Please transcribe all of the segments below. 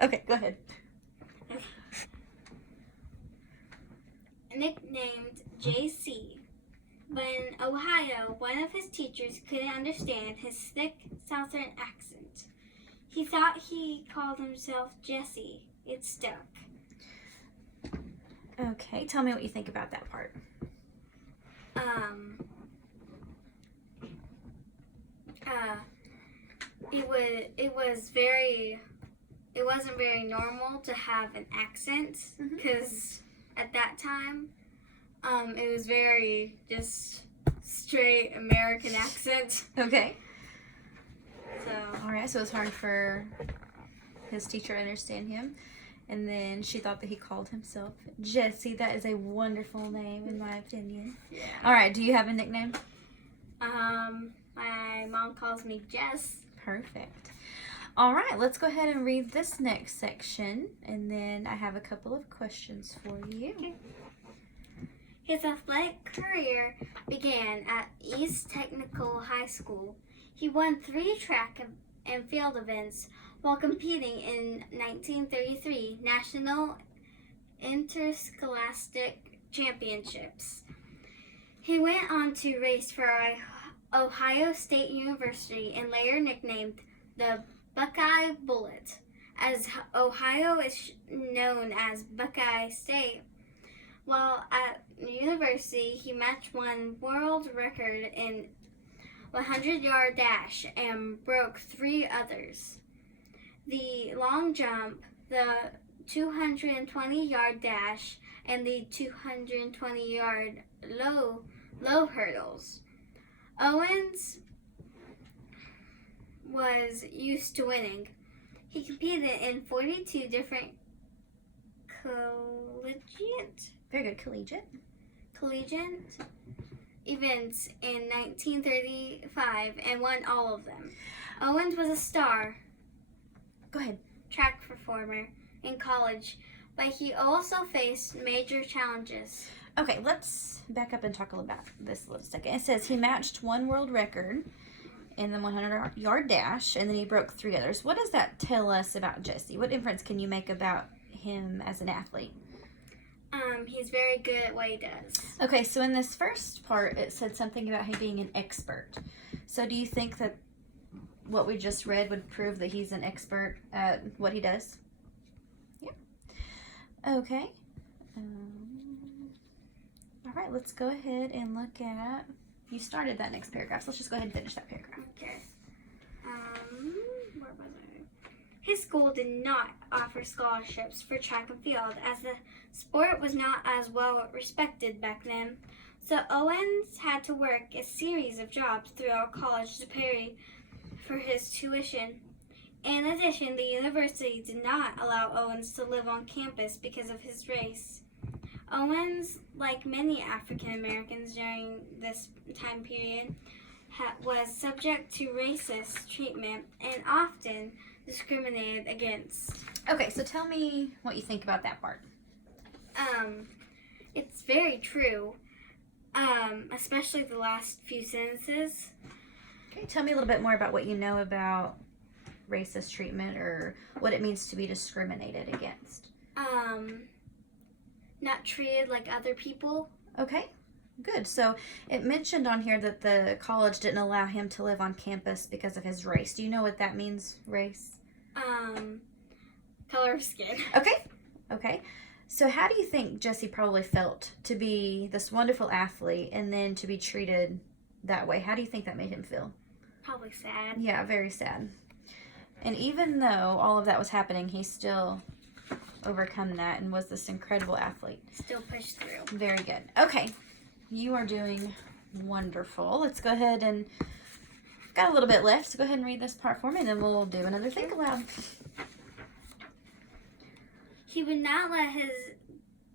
Okay, go ahead. Nicknamed JC. But in Ohio, one of his teachers couldn't understand his thick southern accent. He thought he called himself Jesse. It stuck. Okay, tell me what you think about that part. It wasn't very normal to have an accent because at that time, it was very just straight American accent. Okay. So. All right, so it was hard for his teacher to understand him. And then she thought that he called himself Jesse. That is a wonderful name, in my opinion. Yeah. All right, do you have a nickname? My mom calls me Jess. Perfect. All right, let's go ahead and read this next section, and then I have a couple of questions for you. Okay. His athletic career began at East Technical High School. He won 3 track and field events while competing in 1933 National Interscholastic Championships. He went on to race for Ohio State University and later nicknamed the Buckeye Bullet, as Ohio is known as Buckeye State. While at university, he matched one world record in 100-yard dash and broke 3 others. The long jump, the 220-yard dash, and the 220-yard low hurdles. Owens was used to winning. He competed in 42 different collegiate events in 1935 and won all of them. Owens was a star. Go ahead. Track performer in college, but he also faced major challenges. Okay, let's back up and talk about this a little second. It says he matched one world record in the 100-yard dash, and then he broke 3 others. What does that tell us about Jesse? What inference can you make about him as an athlete? He's very good at what he does. Okay, so in this first part, it said something about him being an expert. So do you think that what we just read would prove that he's an expert at what he does? Yeah. Okay. All right, let's go ahead and look at, you started that next paragraph, so let's just go ahead and finish that paragraph. Okay. Where was I? His school did not offer scholarships for track and field as the sport was not as well respected back then. So Owens had to work a series of jobs throughout college to pay for his tuition. In addition, the university did not allow Owens to live on campus because of his race. Owens, like many African Americans during this time period, was subject to racist treatment and often discriminated against. Okay, so tell me what you think about that part. It's very true, especially the last few sentences. Okay, tell me a little bit more about what you know about racist treatment or what it means to be discriminated against. Not treated like other people. Okay, good. So it mentioned on here that the college didn't allow him to live on campus because of his race. Do you know what that means, race? Color of skin. Okay. So how do you think Jesse probably felt to be this wonderful athlete and then to be treated that way? How do you think that made him feel? Probably sad. Yeah, very sad. And even though all of that was happening, he still overcome that and was this incredible athlete. Still pushed through. Very good. Okay, you are doing wonderful. Let's go ahead and got a little bit left, so go ahead and read this part for me, and then we'll do another think aloud. He would not let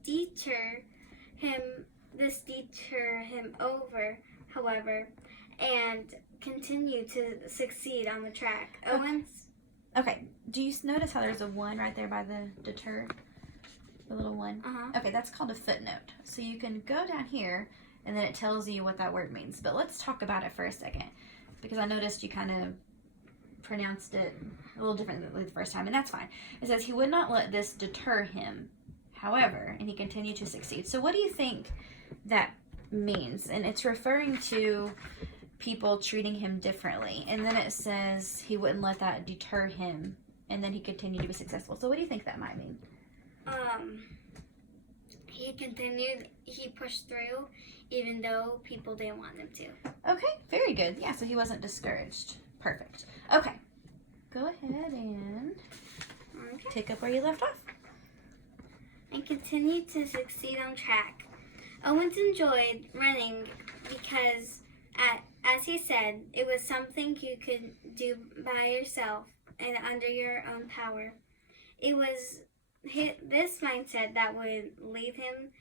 deter him over, however, and continue to succeed on the track. Okay. Owens. Okay, do you notice how there's a 1 right there by the deter? The little 1? Okay, that's called a footnote. So you can go down here, and then it tells you what that word means. But let's talk about it for a second, because I noticed you kind of pronounced it a little differently the first time, and that's fine. It says he would not let this deter him, however, and he continued to succeed. So what do you think that means? And it's referring to people treating him differently. And then it says he wouldn't let that deter him, and then he continued to be successful. So what do you think that might mean? He pushed through even though people didn't want him to. Okay, very good. Yeah, so he wasn't discouraged. Perfect. Okay, go ahead and pick up where you left off. And continued to succeed on track. Owens enjoyed running because, as he said, it was something you could do by yourself and under your own power. It was this mindset that would lead him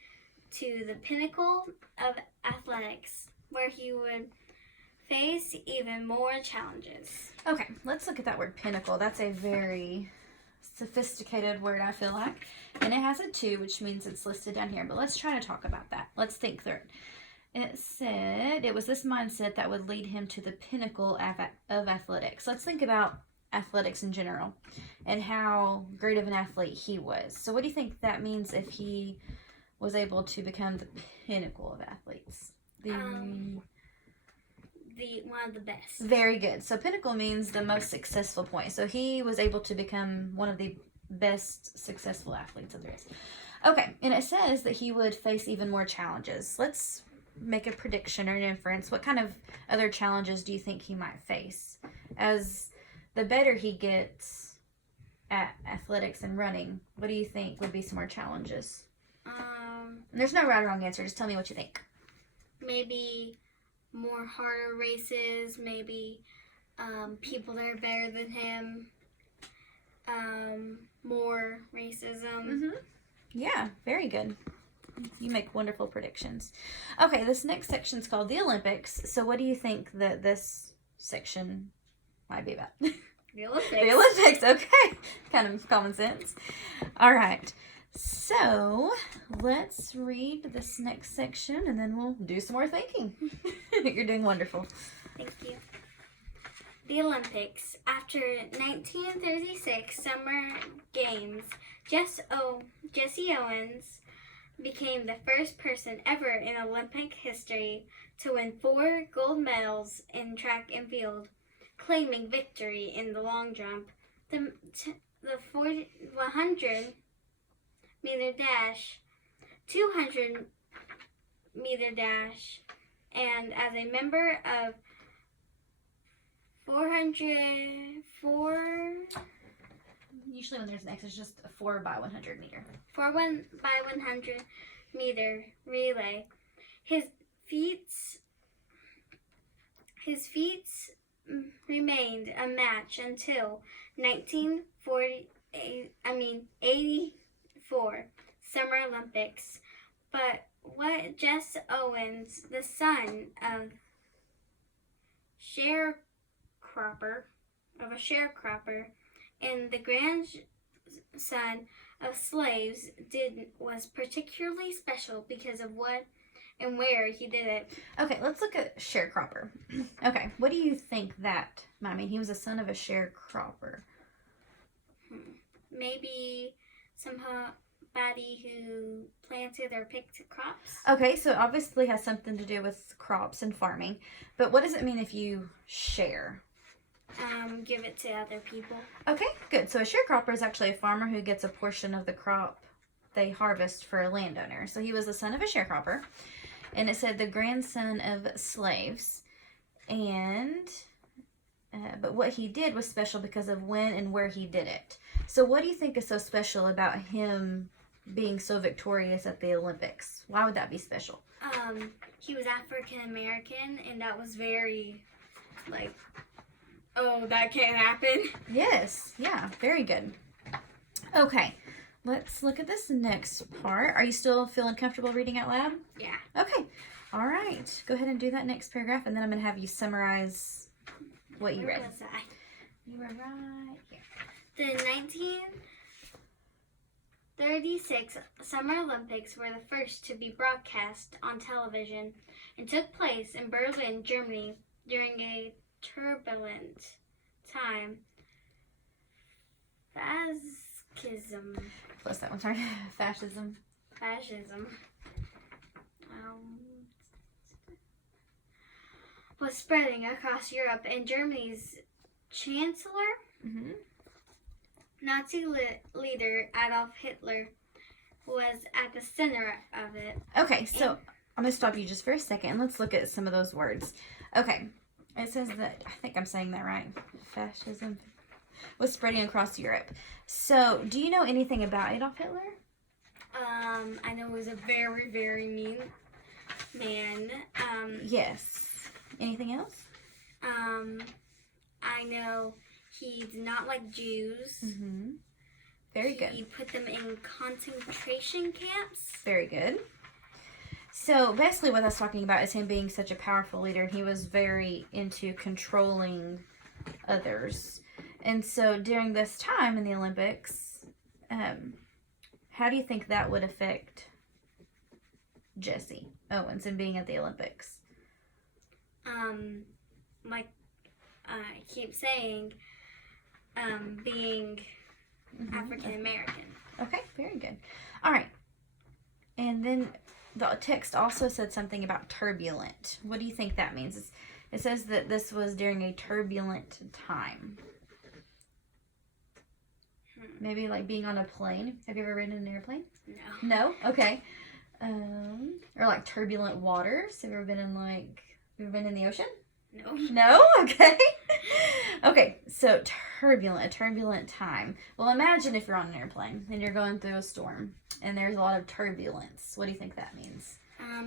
to the pinnacle of athletics, where he would face even more challenges. Okay, let's look at that word pinnacle. That's a very sophisticated word, I feel like. And it has a 2, which means it's listed down here. But let's try to talk about that. Let's think through it. It said it was this mindset that would lead him to the pinnacle of athletics. Let's think about athletics in general and how great of an athlete he was. So what do you think that means if he was able to become the pinnacle of athletes? One of the best. Very good. So pinnacle means the most successful point. So he was able to become one of the best successful athletes that there is. Okay, and it says that he would face even more challenges. Let's make a prediction or an inference. What kind of other challenges do you think he might face? As the better he gets at athletics and running, what do you think would be some more challenges? There's no right or wrong answer. Just tell me what you think. Maybe more harder races, maybe people that are better than him, more racism. Mm-hmm. Yeah, very good. You make wonderful predictions. Okay, this next section is called the Olympics. So what do you think that this section might be about? The Olympics. The Olympics, okay. Kind of common sense. All right. So let's read this next section and then we'll do some more thinking. You're doing wonderful. Thank you. The Olympics. After 1936 Summer Games, Jesse Owens became the first person ever in Olympic history to win 4 gold medals in track and field, claiming victory in the long jump, the 100 meter dash, 200 meter dash, and as a member of 404. Usually when there's an X, it's just a 4 by 100 meter. 4 by 100 meter relay. His feats remained unmatched until 1984 Summer Olympics. But what Jess Owens, the son of a sharecropper and the grandson of slaves did was particularly special because of what and where he did it. Okay, let's look at sharecropper. Okay, what do you think that might mean? He was a son of a sharecropper. Maybe somebody who planted or picked crops. Okay, so it obviously has something to do with crops and farming. But what does it mean if you share? Give it to other people. Okay, good. So a sharecropper is actually a farmer who gets a portion of the crop they harvest for a landowner. So he was the son of a sharecropper. And it said the grandson of slaves. And but what he did was special because of when and where he did it. So what do you think is so special about him being so victorious at the Olympics? Why would that be special? He was African American, and that was very, oh, that can't happen. Yes, yeah, very good. Okay, let's look at this next part. Are you still feeling comfortable reading out loud? Yeah. Okay, all right. Go ahead and do that next paragraph, and then I'm going to have you summarize what you read. Where was I? You were right here. The 1936 Summer Olympics were the first to be broadcast on television and took place in Berlin, Germany during a turbulent time. Fascism. What's that one? Sorry. Fascism. Fascism. Was spreading across Europe, and Germany's chancellor, Nazi leader Adolf Hitler, was at the center of it. Okay, so I'm going to stop you just for a second and let's look at some of those words. Okay, it says that, I think I'm saying that right, fascism was spreading across Europe. So, do you know anything about Adolf Hitler? I know he was a very, very mean man. Yes. Anything else? I know he did not like Jews. Very good. He put them in concentration camps. Very good. So basically what that's talking about is him being such a powerful leader. He was very into controlling others. And so during this time in the Olympics, how do you think that would affect Jesse Owens and being at the Olympics? Like I keep saying, being African American. Okay, very good. All right. And then the text also said something about turbulent. What do you think that means? It says that this was during a turbulent time. Maybe like being on a plane. Have you ever ridden in an airplane? No. No? Okay. Or like turbulent waters. Have you ever been in the ocean? No. No? Okay. Okay, so a turbulent time. Well, imagine if you're on an airplane and you're going through a storm and there's a lot of turbulence. What do you think that means?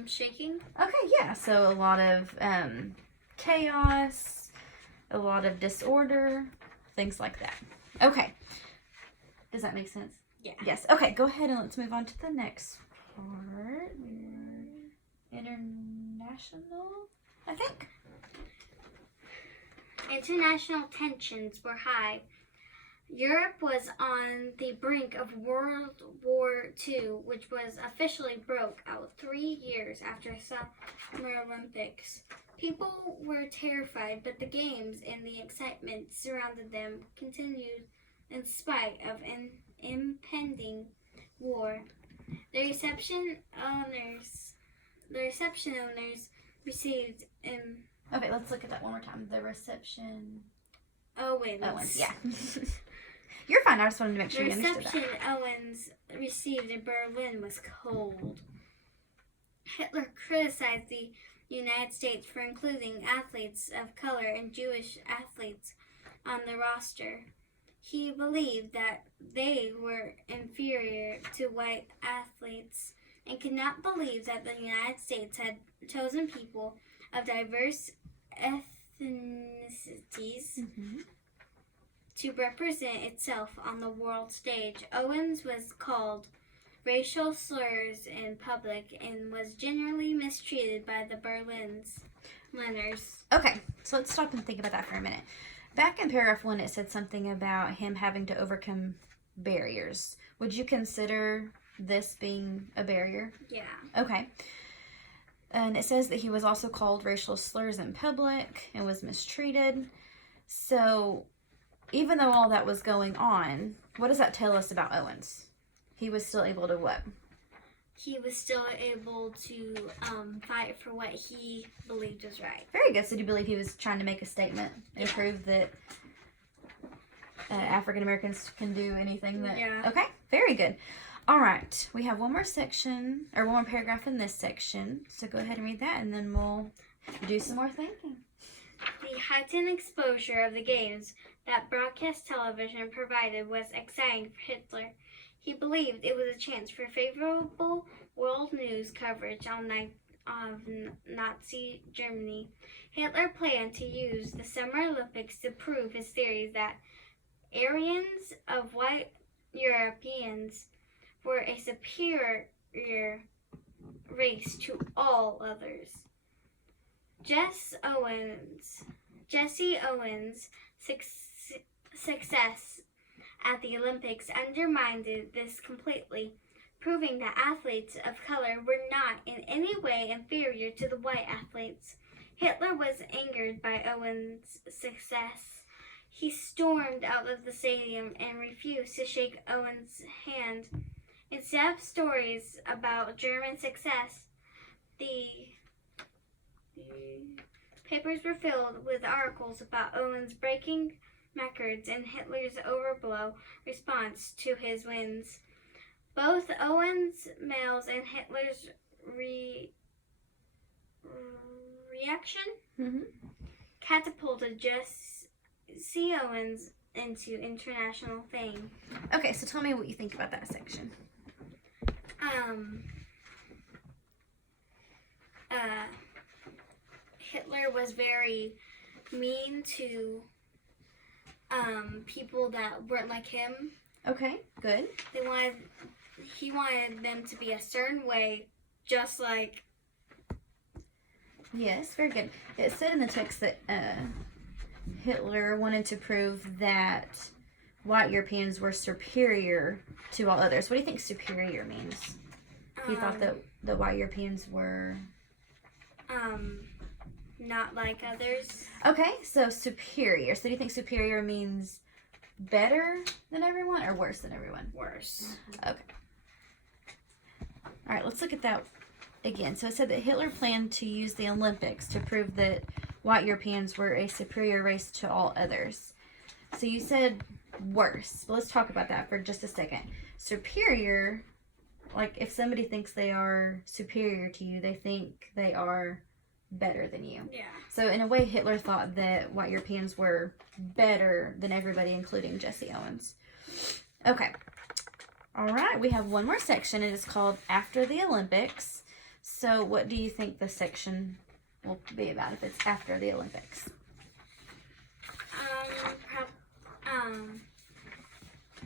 Shaking. Okay, yeah. So a lot of chaos, a lot of disorder, things like that. Okay. Does that make sense? Yeah. Yes. Okay, go ahead and let's move on to the next part. International, I think. International tensions were high. Europe was on the brink of World War II, which was officially broke out 3 years after the Summer Olympics. People were terrified, but the games and the excitement surrounding them continued in spite of an impending war. The reception owners received Okay, let's look at that one more time. The reception. Owens. Yeah. You're fine. I just wanted to make sure you understood that. The reception Owens received in Berlin was cold. Hitler criticized the United States for including athletes of color and Jewish athletes on the roster. He believed that they were inferior to white athletes and could not believe that the United States had chosen people of diverse ethnicities to represent itself on the world stage. Owens was called racial slurs in public and was generally mistreated by the Berliners. Okay, so let's stop and think about that for a minute. Back in paragraph 1, it said something about him having to overcome barriers. Would you consider this being a barrier? Yeah. Okay. And it says that he was also called racial slurs in public and was mistreated. So, even though all that was going on, what does that tell us about Owens? He was still able to what? He was still able to fight for what he believed was right. Very good. So, do you believe he was trying to make a statement and prove that African Americans can do anything that... Yeah. Okay, very good. All right, we have one more section, or one more paragraph in this section. So go ahead and read that, and then we'll do some more thinking. The heightened exposure of the games that broadcast television provided was exciting for Hitler. He believed it was a chance for favorable world news coverage of Nazi Germany. Hitler planned to use the Summer Olympics to prove his theory that Aryans of white Europeans were a superior race to all others. Jesse Owens' success at the Olympics undermined this completely, proving that athletes of color were not in any way inferior to the white athletes. Hitler was angered by Owens' success. He stormed out of the stadium and refused to shake Owen's hand. Instead of stories about German success, the papers were filled with articles about Owen's breaking records and Hitler's overblow response to his wins. Both Owen's medals and Hitler's reaction catapulted Jesse Owens into international fame. Okay, so tell me what you think about that section. Hitler was very mean to people that weren't like him. Okay, good. He wanted them to be a certain way, just like. Yes, very good. It said in the text that Hitler wanted to prove that white Europeans were superior to all others. What do you think superior means? He thought that the white Europeans were... not like others. Okay, so superior. So do you think superior means better than everyone or worse than everyone? Worse. Okay. All right, let's look at that again. So it said that Hitler planned to use the Olympics to prove that white Europeans were a superior race to all others. So you said worse. Well, let's talk about that for just a second. Superior, like if somebody thinks they are superior to you, they think they are better than you. Yeah. So in a way, Hitler thought that white Europeans were better than everybody, including Jesse Owens. Okay. All right, we have one more section. It is called After the Olympics. So what do you think the section will be about if it's after the Olympics?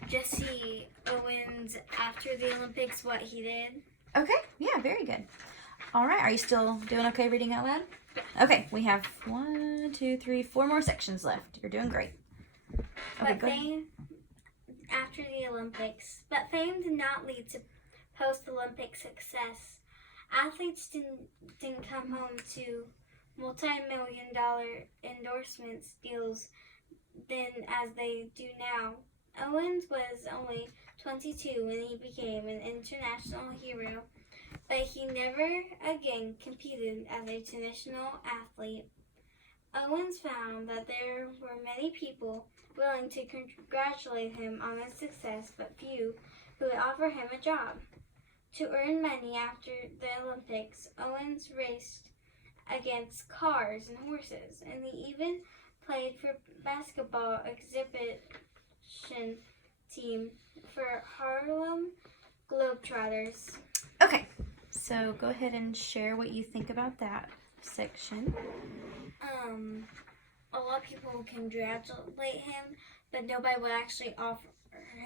Jesse Owens after the Olympics, what he did. Okay, yeah, very good. All right, are you still doing okay reading out loud? Okay, we have 4 more sections left. You're doing great. Okay, But fame after the Olympics. But fame did not lead to post-Olympic success. Athletes didn't come home to multi-million-dollar endorsement deals then as they do now. Owens was only 22 when he became an international hero, but he never again competed as a traditional athlete. Owens found that there were many people willing to congratulate him on his success, but few who would offer him a job. To earn money after the Olympics, Owens raced against cars and horses, and he even played for basketball exhibition team for Harlem Globetrotters. Okay, so go ahead and share what you think about that section. A lot of people would congratulate him, but nobody would actually offer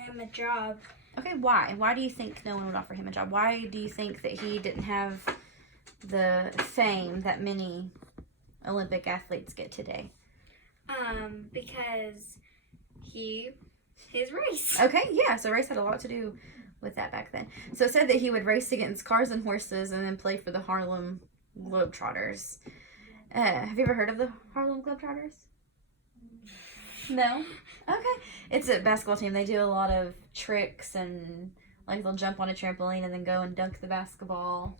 him a job. Okay, why? Why do you think no one would offer him a job? Why do you think that he didn't have the fame that many Olympic athletes get today? Because his race. Okay, yeah, so race had a lot to do with that back then. So it said that he would race against cars and horses and then play for the Harlem Globetrotters. Have you ever heard of the Harlem Globetrotters? No? Okay. It's a basketball team. They do a lot of tricks and like they'll jump on a trampoline and then go and dunk the basketball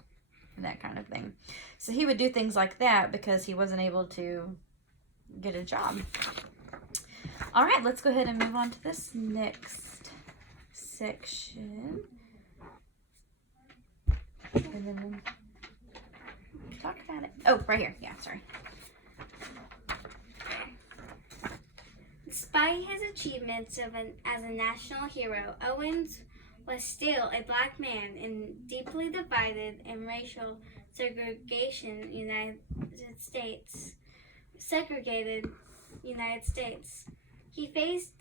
and that kind of thing. So he would do things like that because he wasn't able to get a job. All right, let's go ahead and move on to this next section. And then we'll talk about it. Oh, right here. Yeah, sorry. Despite his achievements as a national hero, Owens was still a black man in deeply divided and racial segregated United States. He faced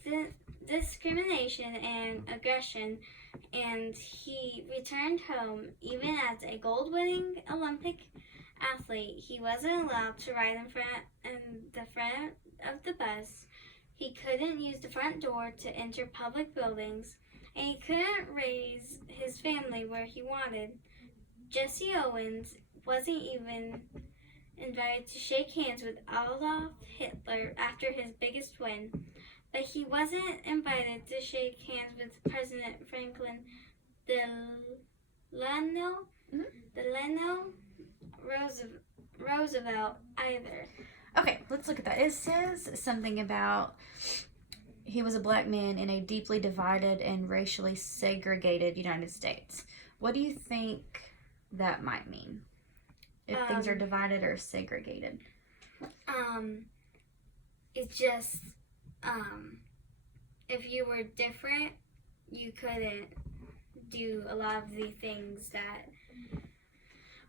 discrimination and aggression, and he returned home even as a gold-winning Olympic athlete. He wasn't allowed to ride in the front of the bus. He couldn't use the front door to enter public buildings, and he couldn't raise his family where he wanted. Jesse Owens wasn't even invited to shake hands with Adolf Hitler after his biggest win. but he wasn't invited to shake hands with President Franklin Delano Roosevelt either. Okay, let's look at that. It says something about he was a black man in a deeply divided and racially segregated United States. What do you think that might mean? If things are divided or segregated? It's just, if you were different, you couldn't do a lot of the things that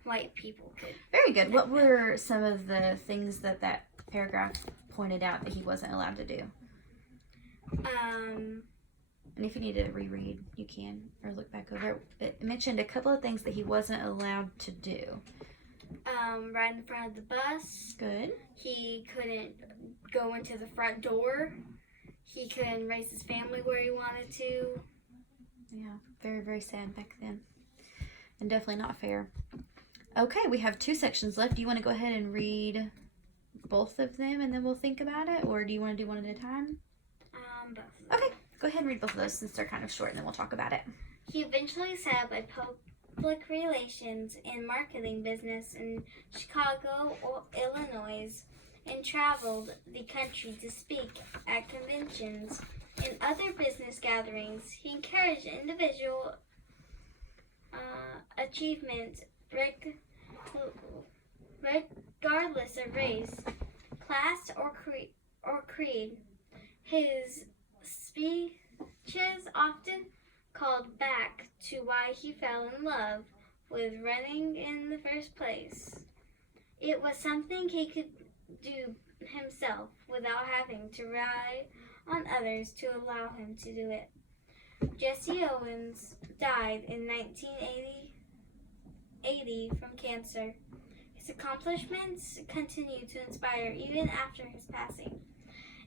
white people could. Very good. What were some of the things that paragraph pointed out that he wasn't allowed to do? And if you need to reread, you can, or look back over. It mentioned a couple of things that he wasn't allowed to do. Right in front of the bus. Good. He couldn't go into the front door. He couldn't raise his family where he wanted to. Yeah, very, very sad back then. And definitely not fair. Okay, we have 2 sections left. Do you want to go ahead and read both of them and then we'll think about it? Or do you want to do one at a time? Both. Okay, go ahead and read both of those since they're kind of short and then we'll talk about it. He eventually set up a public relations and marketing business in Chicago, Illinois, and traveled the country to speak at conventions and other business gatherings. He encouraged individual achievement regardless of race, class, or creed. His speeches often called back to why he fell in love with running in the first place. It was something he could do himself without having to rely on others to allow him to do it. Jesse Owens died in 1980 from cancer. His accomplishments continue to inspire even after his passing.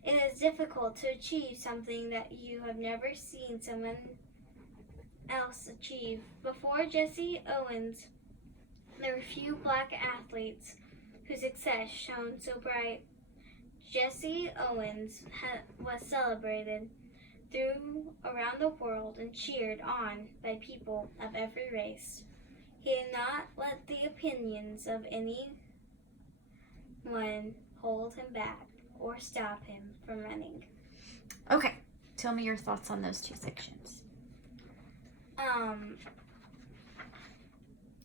It is difficult to achieve something that you have never seen someone else achieve. Before Jesse Owens, there were few black athletes whose success shone so bright. Jesse Owens was celebrated around the world and cheered on by people of every race. He did not let the opinions of anyone hold him back or stop him from running. Okay, tell me your thoughts on those 2 sections.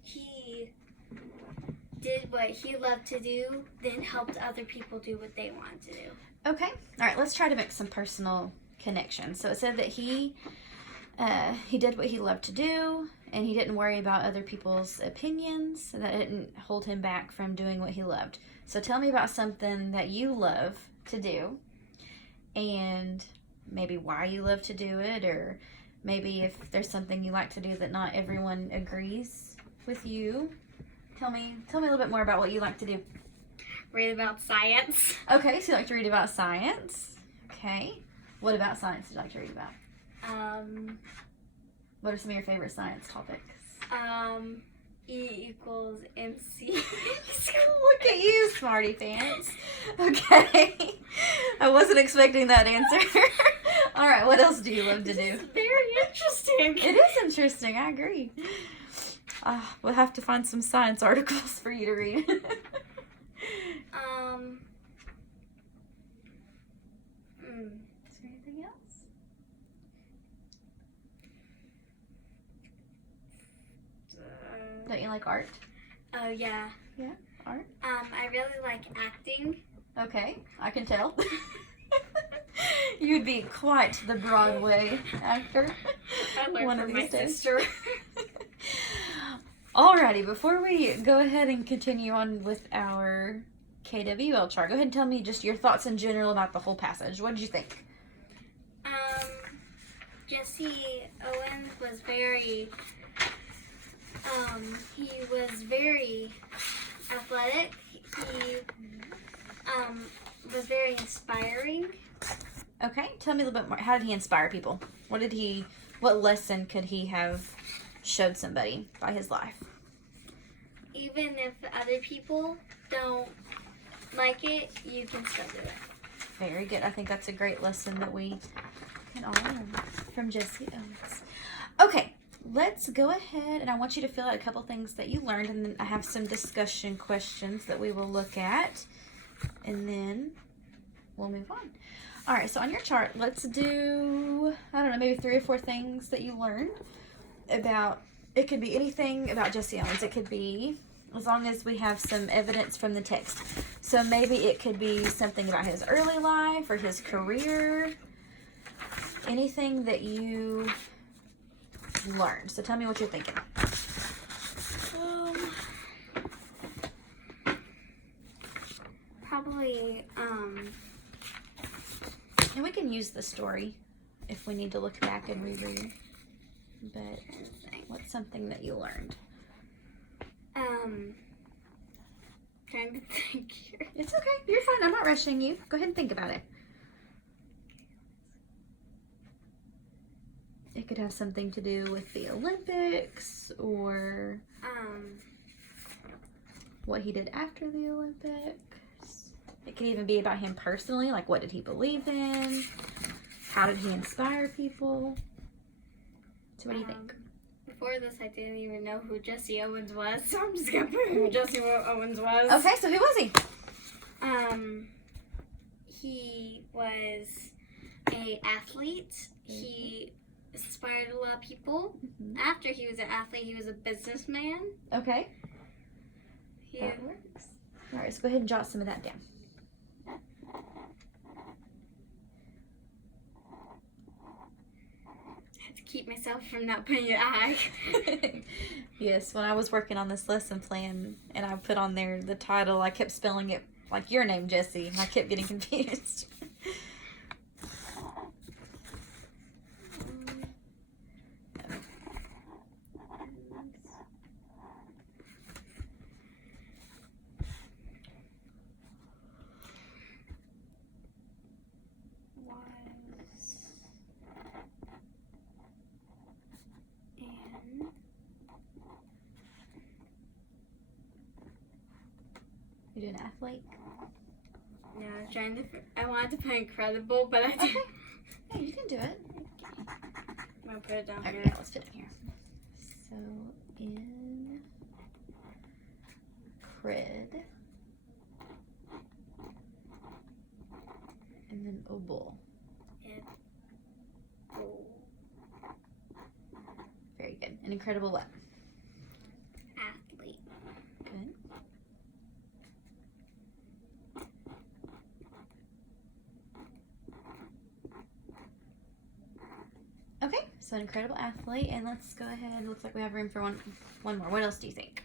He did what he loved to do, then helped other people do what they wanted to do. Okay, all right, let's try to make some personal connections. So it said that he did what he loved to do, and he didn't worry about other people's opinions, and that didn't hold him back from doing what he loved. So tell me about something that you love to do, and maybe why you love to do it, or maybe if there's something you like to do that not everyone agrees with you. Tell me a little bit more about what you like to do. Read about science. Okay, so you like to read about science. Okay. What about science do you like to read about? What are some of your favorite science topics? E equals MC. Look at you, smarty pants. Okay. I wasn't expecting that answer. All right, what else do you love to do? It's very interesting. It is interesting, I agree. We'll have to find some science articles for you to read. Is there anything else? Don't you like art? Oh, yeah. Yeah, art. I really like acting. Okay, I can tell. You'd be quite the Broadway actor. I learned One from of my these days. sister. Alrighty, before we go ahead and continue on with our KWL chart, go ahead and tell me just your thoughts in general about the whole passage. What did you think? Jesse Owens was very athletic. He was very inspiring. Okay, tell me a little bit more. How did he inspire people? What lesson could he have showed somebody by his life? Even if other people don't like it, you can still do it. Very good. I think that's a great lesson that we can all learn from Jesse Owens. Okay, let's go ahead and I want you to fill out a couple things that you learned, and then I have some discussion questions that we will look at, and then we'll move on. All right, so on your chart, let's do, I don't know, maybe 3 or 4 things that you learned about, it could be anything about Jesse Owens. It could be, as long as we have some evidence from the text. So maybe it could be something about his early life or his career, anything that you learned. So tell me what you're thinking. Probably, and we can use the story if we need to look back and reread. But what's something that you learned? Trying to think here. It's okay. You're fine. I'm not rushing you. Go ahead and think about it. It could have something to do with the Olympics or what he did after the Olympics. It could even be about him personally, like what did he believe in? How did he inspire people? So what do you think? Before this, I didn't even know who Jesse Owens was, so I'm just gonna put who Jesse Owens was. Okay, so who was he? He was an athlete. He inspired a lot of people. Mm-hmm. After he was an athlete, he was a businessman. Okay. That works. All right, so go ahead and jot some of that down. Keep myself from not putting an I. Yes, when I was working on this lesson plan and I put on there the title, I kept spelling it like your name, Jesse, and I kept getting confused. You doing athlete? No, I was trying to. I wanted to put incredible, but I didn't. Okay. Yeah, you can do it. I'm gonna put it down Okay, here. yeah, let's put it here. So in cred, and then obol. Very good. An incredible what? Athlete. Good. Okay, so an incredible athlete, and let's go ahead. Looks like we have room for one more. What else do you think?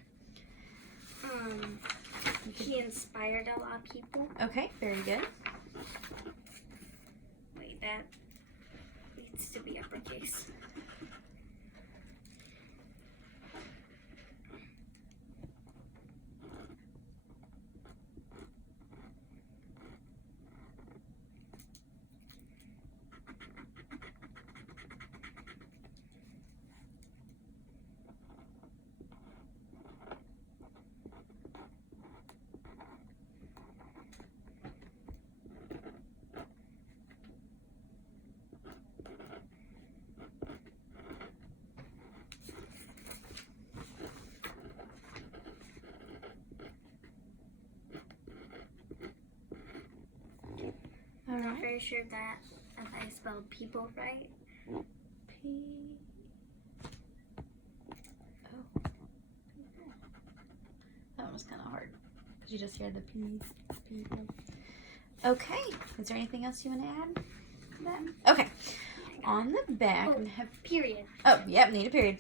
He inspired a lot of people. Okay, very good. Wait, that needs to be uppercase. I'm not very sure that if I spelled people right. P. Oh. That one was kind of hard because you just hear the P's. People. Okay. Is there anything else you want to add to that? Okay. On the back, we have. Period. Oh, yep, need a period.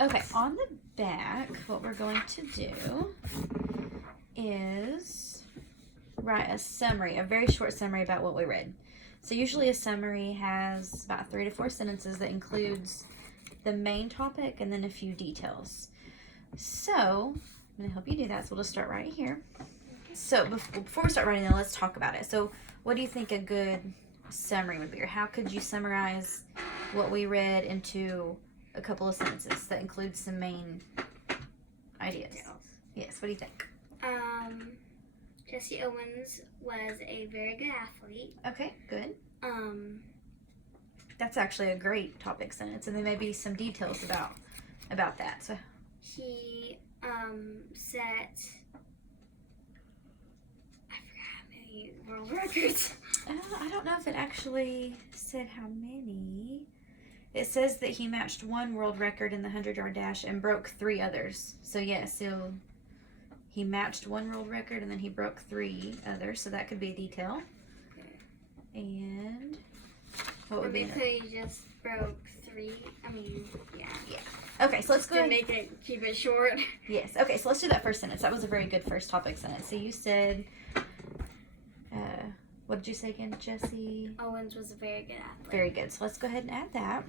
Okay, on the back, what we're going to do is write a summary, a very short summary about what we read. So usually a summary has about 3 to 4 sentences that includes the main topic and then a few details. So I'm going to help you do that. So we'll just start right here. So before we start writing, then let's talk about it. So what do you think a good summary would be, or how could you summarize what we read into a couple of sentences that include some main ideas? Yes. What do you think? Jesse Owens was a very good athlete. Okay, good. That's actually a great topic sentence, and there may be some details about that. So he set, I forgot how many world records. I don't know if it actually said how many. It says that he matched one world record in the 100-yard dash and broke 3 others. So yes, he matched one world record and then he broke 3 others. So that could be a detail. And what would be? He just broke 3. I mean, yeah. Yeah. Okay, so let's go ahead. Keep it short. Yes. Okay, so let's do that first sentence. That was a very good first topic sentence. So you said, what did you say again, Jesse? Owens was a very good athlete. Very good. So let's go ahead and add that.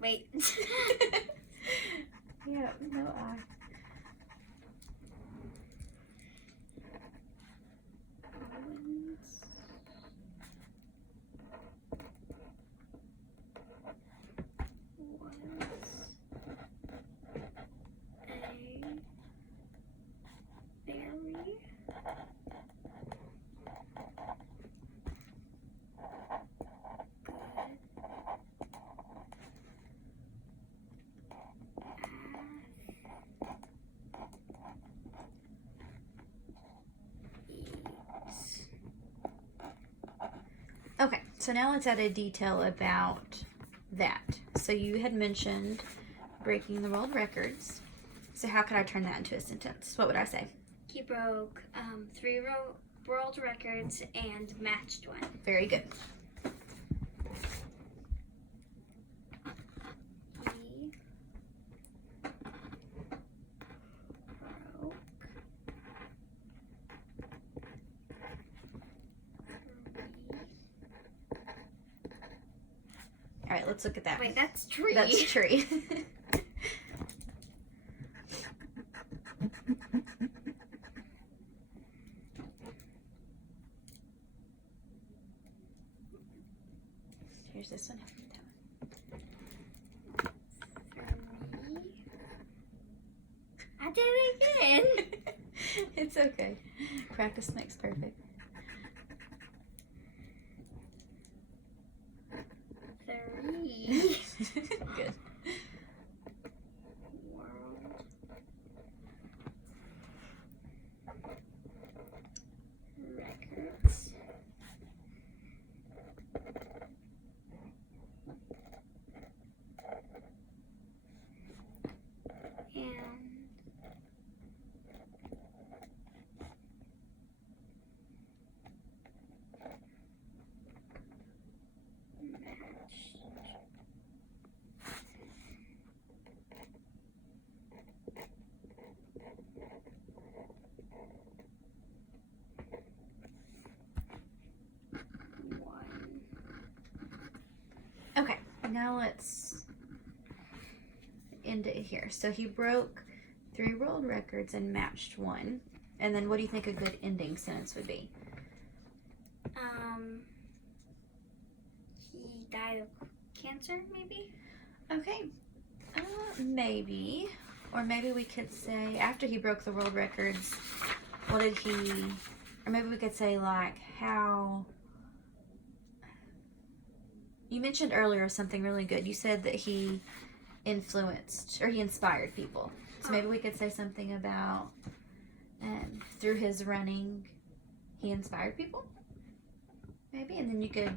Wait. Yeah, no I. Okay, so now let's add a detail about that. So you had mentioned breaking the world records. So how could I turn that into a sentence? What would I say? He broke 3 world records and matched one. Very good. All right, let's look at that. Wait, that's tree. That's tree. Here's this one. I did it again. It's okay. Practice makes perfect. 3. Good. World records. Okay, now let's end it here. So he broke 3 world records and matched one. And then what do you think a good ending sentence would be? He died of cancer, maybe? Okay, maybe. Or maybe we could say after he broke the world records, what did he, or maybe we could say like how, you mentioned earlier something really good. You said that he influenced, or he inspired people. So maybe we could say something about through his running, he inspired people? Maybe, and then you could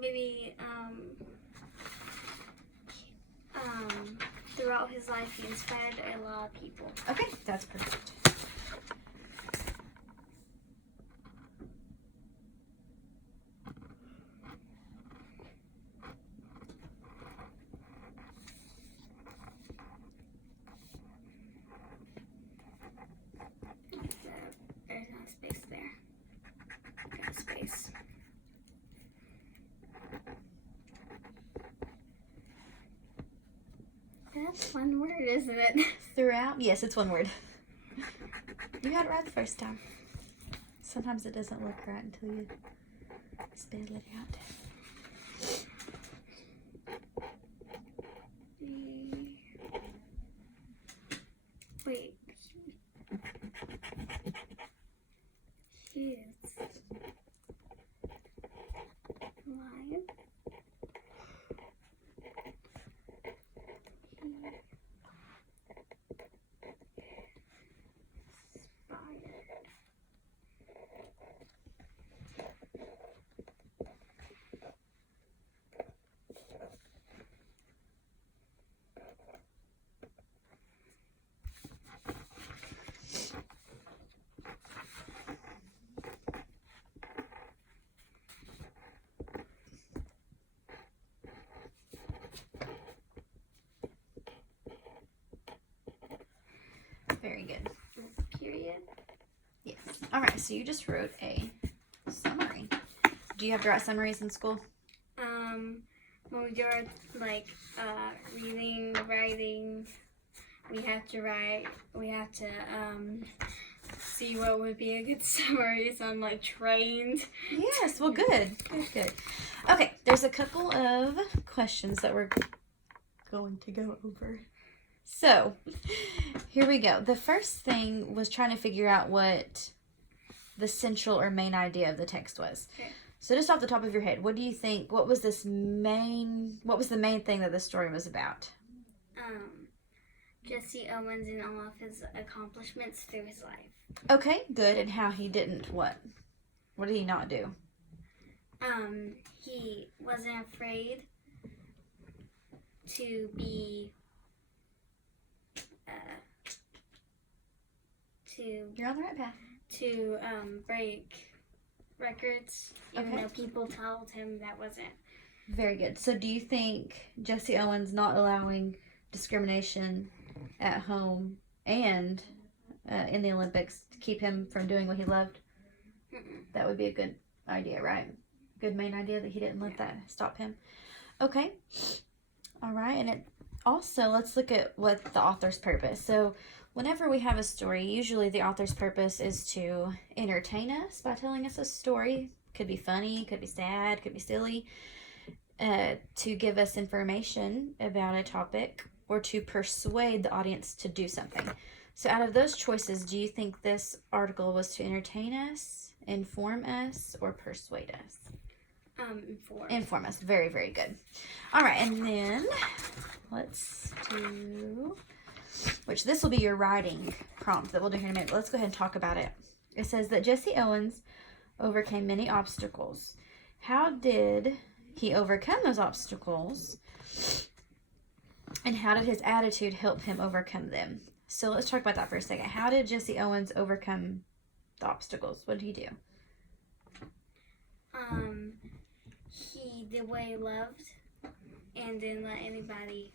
maybe throughout his life he inspired a lot of people. Okay, that's perfect. There's no space there. Got space. That's one word, isn't it? Throughout? Yes, it's one word. You had it right the first time. Sometimes it doesn't look right until you spell it out. Wait. Cute. Live. Very good. Period. Yes. All right, so you just wrote a summary. Do you have to write summaries in school? When we do our reading, writing, we have to see what would be a good summary, so I'm like trained. Yes, well good. Good. Okay, there's a couple of questions that we're going to go over. So, here we go. The first thing was trying to figure out what the central or main idea of the text was. Okay. So just off the top of your head, what do you think, what was the main thing that the story was about? Jesse Owens and all of his accomplishments through his life. Okay, good. And how he didn't what? What did he not do? He wasn't afraid to be You're on the right path. to break records, even Okay. though people told him that wasn't. Very good. So do you think Jesse Owens not allowing discrimination at home and in the Olympics to keep him from doing what he loved? Mm-mm. That would be a good idea, right? Good main idea that he didn't let that stop him. Okay. All right. And it also, let's look at what the author's purpose. So whenever we have a story, usually the author's purpose is to entertain us by telling us a story. Could be funny, could be sad, could be silly. To give us information about a topic or to persuade the audience to do something. So out of those choices, do you think this article was to entertain us, inform us, or persuade us? Inform us. Very, very good. All right, and then let's do, which this will be your writing prompt that we'll do here in a minute. Let's go ahead and talk about it. It says that Jesse Owens overcame many obstacles. How did he overcome those obstacles? And how did his attitude help him overcome them? So let's talk about that for a second. How did Jesse Owens overcome the obstacles? What did he do? He did what he loved and didn't let anybody,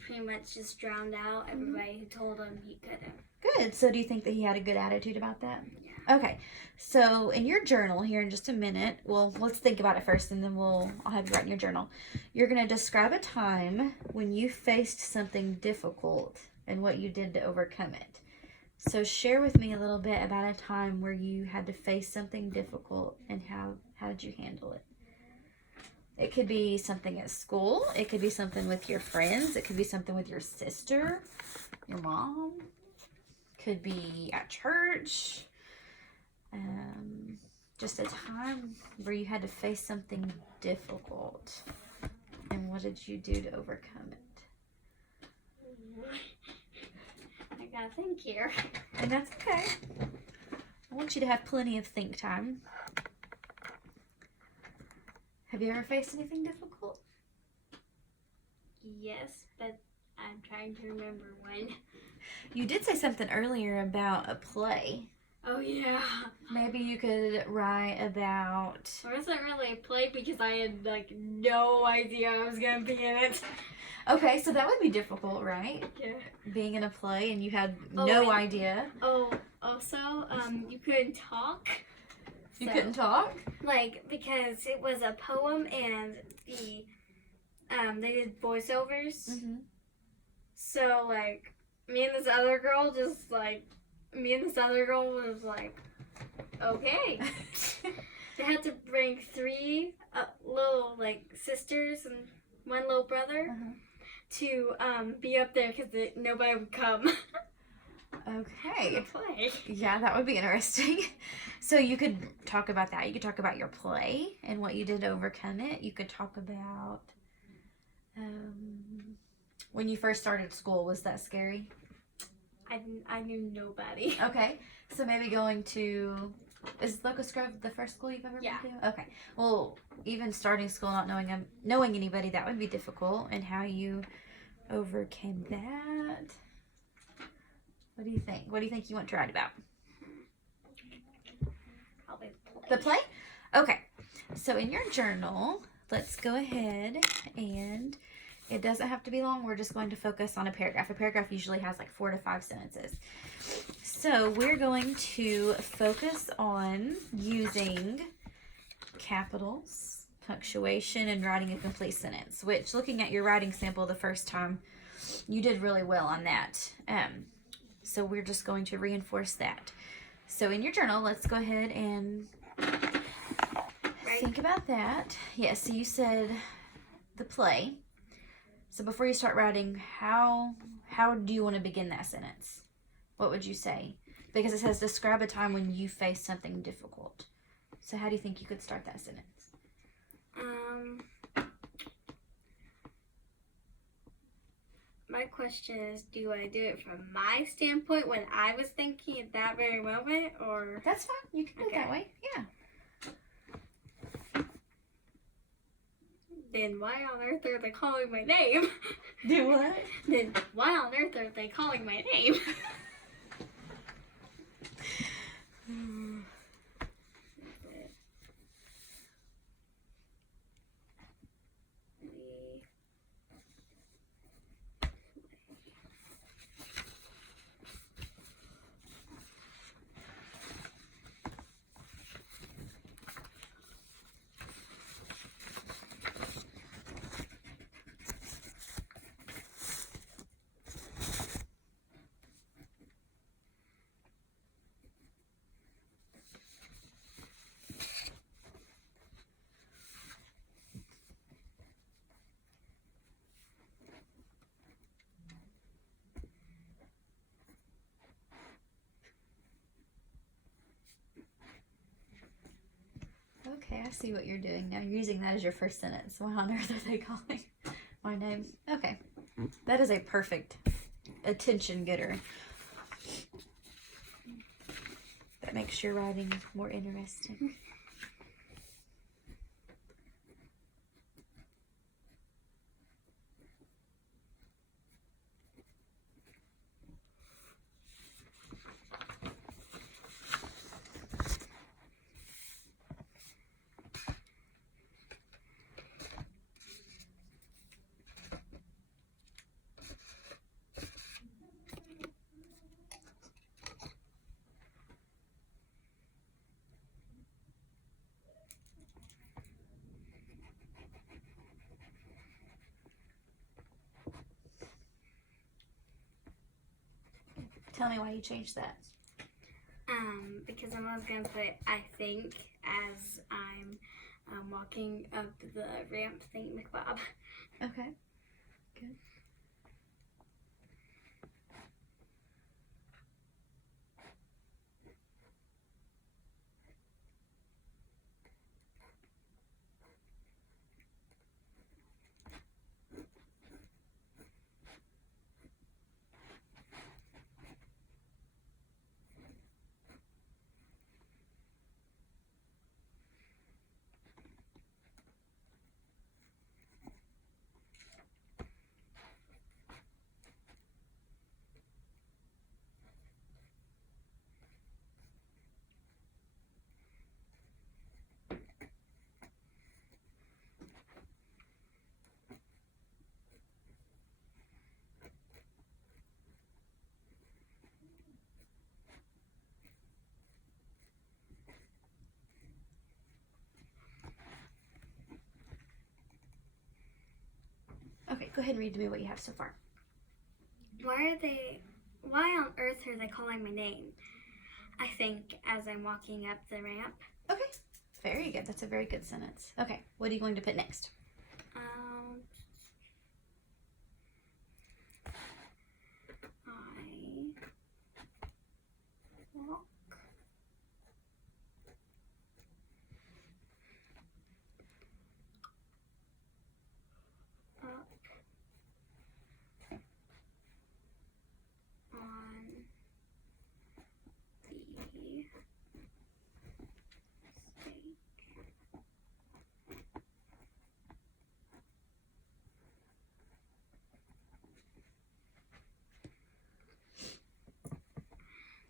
pretty much just drowned out everybody who told him he couldn't. Good. So do you think that he had a good attitude about that? Yeah. Okay. So in your journal here in just a minute, well, let's think about it first and then I'll have you write in your journal. You're going to describe a time when you faced something difficult and what you did to overcome it. So share with me a little bit about a time where you had to face something difficult and how did you handle it? It could be something at school. It could be something with your friends. It could be something with your sister, your mom. Could be at church. Just a time where you had to face something difficult. And what did you do to overcome it? I gotta think here. And that's okay. I want you to have plenty of think time. Have you ever faced anything difficult? Yes, but I'm trying to remember when. You did say something earlier about a play. Oh, yeah. Maybe you could write about... It wasn't really a play because I had, no idea I was going to be in it. Okay, so that would be difficult, right? Yeah. Being in a play and you had Oh, no and- idea. Oh, also, you couldn't talk. You So, couldn't talk? because it was a poem and they did voiceovers. Mm-hmm. So, me and this other girl was like, okay. They had to bring 3 little, sisters and 1 little brother Uh-huh. to be up there because nobody would come. Okay. Play. Yeah, that would be interesting. So you could talk about that. You could talk about your play and what you did to overcome it. You could talk about when you first started school. Was that scary? I knew nobody. Okay. So maybe going to, is Locust Grove the first school you've ever been to? Okay. Well, even starting school, not knowing anybody, that would be difficult. And how you overcame that. What do you think? What do you think you want to write about? Probably play. The play? Okay. So in your journal, let's go ahead and it doesn't have to be long. We're just going to focus on a paragraph. A paragraph usually has like 4 to 5 sentences. So we're going to focus on using capitals, punctuation, and writing a complete sentence, which looking at your writing sample the first time, you did really well on that. So we're just going to reinforce that. So in your journal, let's go ahead and think about that. Yes, so you said the play. So before you start writing, how do you want to begin that sentence? What would you say? Because it says describe a time when you faced something difficult. So how do you think you could start that sentence? My question is, do I do it from my standpoint when I was thinking at that very moment, or? That's fine. You can do it that way. Yeah. Then why on earth are they calling my name? Do what? Then why on earth are they calling my name? Okay, I see what you're doing now. You're using that as your first sentence. Why on earth are they calling my name? Okay. That is a perfect attention getter. That makes your writing more interesting. Tell me why you changed that. Because I was gonna put I think as I'm walking up the ramp thingy-McBob. Okay. Good. Okay, go ahead and read to me what you have so far. Why on earth are they calling my name? I think as I'm walking up the ramp. Okay, very good. That's a very good sentence. Okay, what are you going to put next?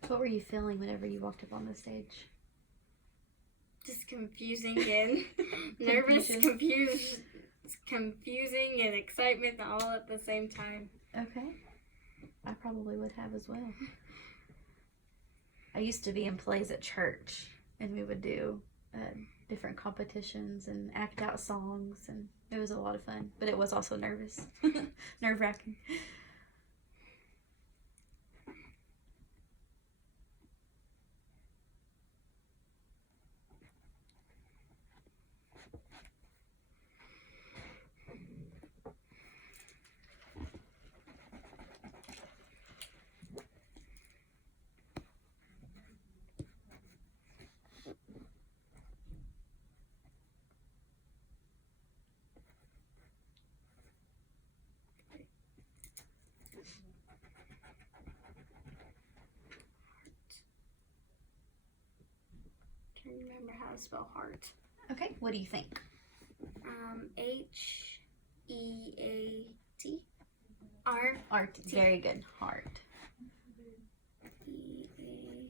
What were you feeling whenever you walked up on the stage? Just confusing and nervous, confusing and excitement all at the same time. Okay. I probably would have as well. I used to be in plays at church, and we would do different competitions and act out songs, and it was a lot of fun, but it was also nerve-wracking. Can't remember how to spell heart. Okay, what do you think? H-E-A-T. R. Art. Very good. Heart. E-A-R-T.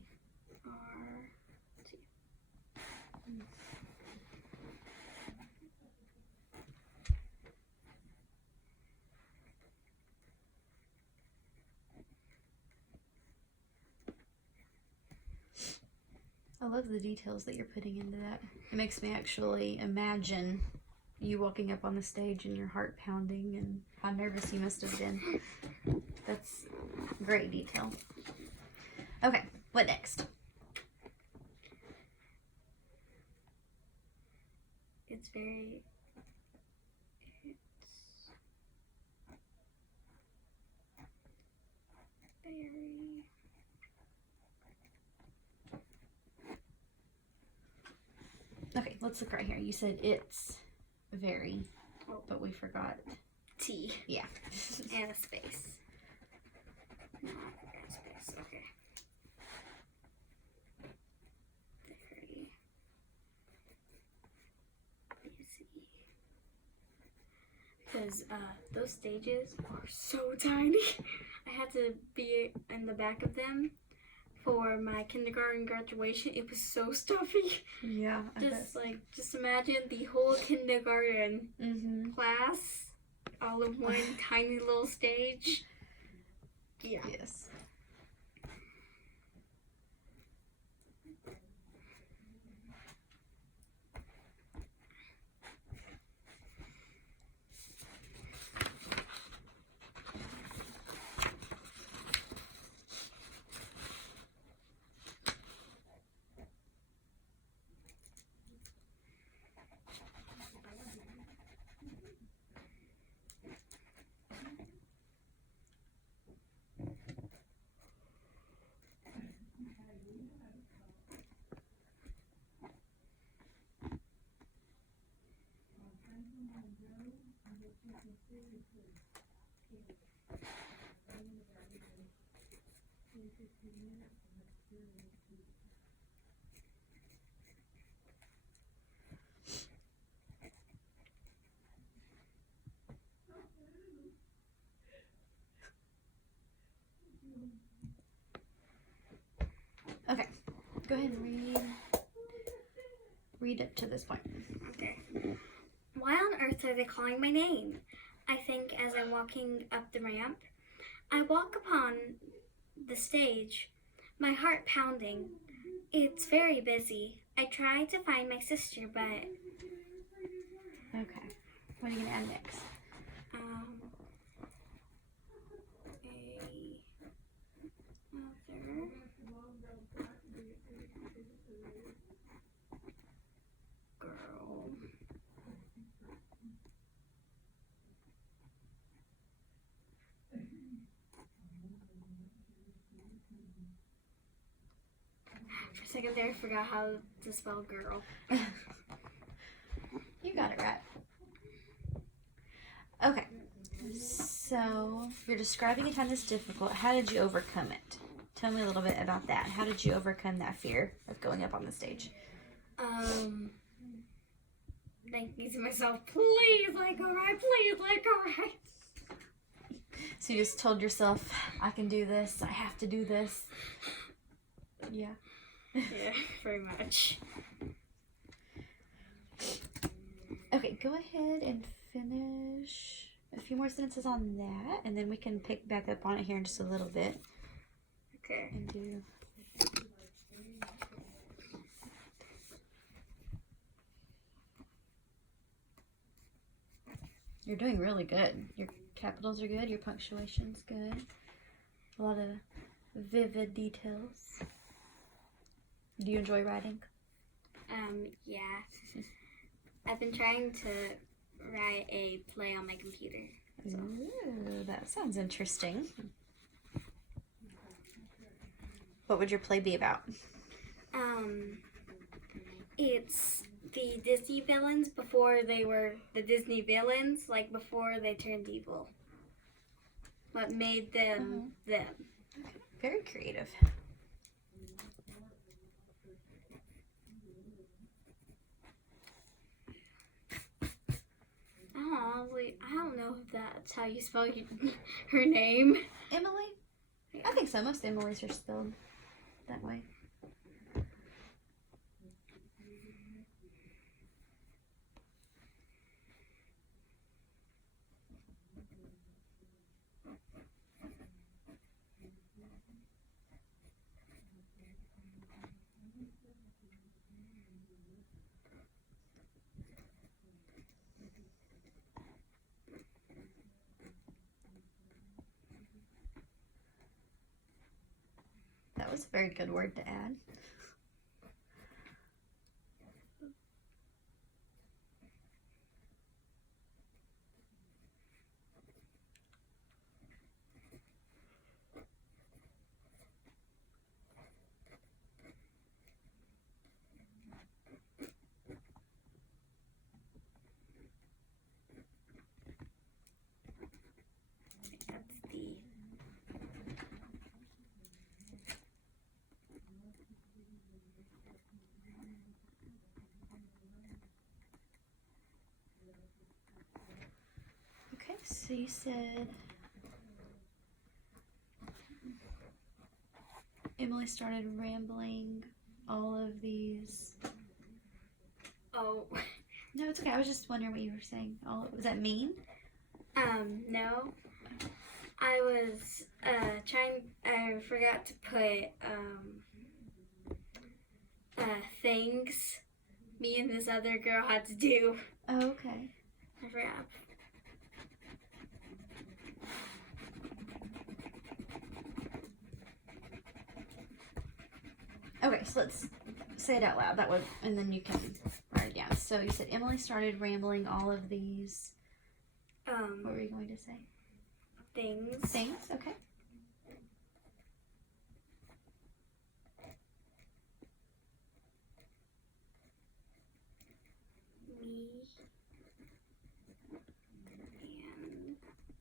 I love the details that you're putting into that. It makes me actually imagine you walking up on the stage and your heart pounding and how nervous you must have been. That's great detail. Okay, what next? It's very. Okay, let's look right here. You said it's very, but we forgot. T. Yeah. And a space. Not a space, okay. Very busy. Because those stages are so tiny. I had to be in the back of them for my kindergarten graduation. It was so stuffy. Yeah. Just imagine the whole kindergarten class all in one tiny little stage. Yeah. Yes. Okay, go ahead and read up to this point. Okay. Why on earth are they calling my name? I think as I'm walking up the ramp. I walk upon the stage, my heart pounding. It's very busy. I try to find my sister, but... Okay. What are you going to add next? For a second there, I forgot how to spell girl. You got it right. Okay. So, you're describing a time that's difficult. How did you overcome it? Tell me a little bit about that. How did you overcome that fear of going up on the stage? Thinking to myself, please let go right, please let go right. So you just told yourself, I can do this, I have to do this. Yeah. Yeah, very much. Okay, go ahead and finish a few more sentences on that, and then we can pick back up on it here in just a little bit. Okay. And do. You're doing really good. Your capitals are good. Your punctuation's good. A lot of vivid details. Do you enjoy writing? Yeah. I've been trying to write a play on my computer. So. Ooh, that sounds interesting. What would your play be about? It's the Disney villains before they were the Disney villains, like before they turned evil. What made them them. Very creative. I don't know if that's how you spell her name. Emily? Yeah. I think so. Most Emily's are spelled that way. That was a very good word to add. That's the. Okay, so you said Emily started rambling all of these. Oh. No, it's okay. I was just wondering what you were saying. Was that mean? No. I was I forgot to put things me and this other girl had to do. Oh, okay. I forgot. Okay, so let's say it out loud. That would, and then you can write it down. So you said Emily started rambling all of these. What were you going to say? Things. Things. Okay. Me and this other girl had to.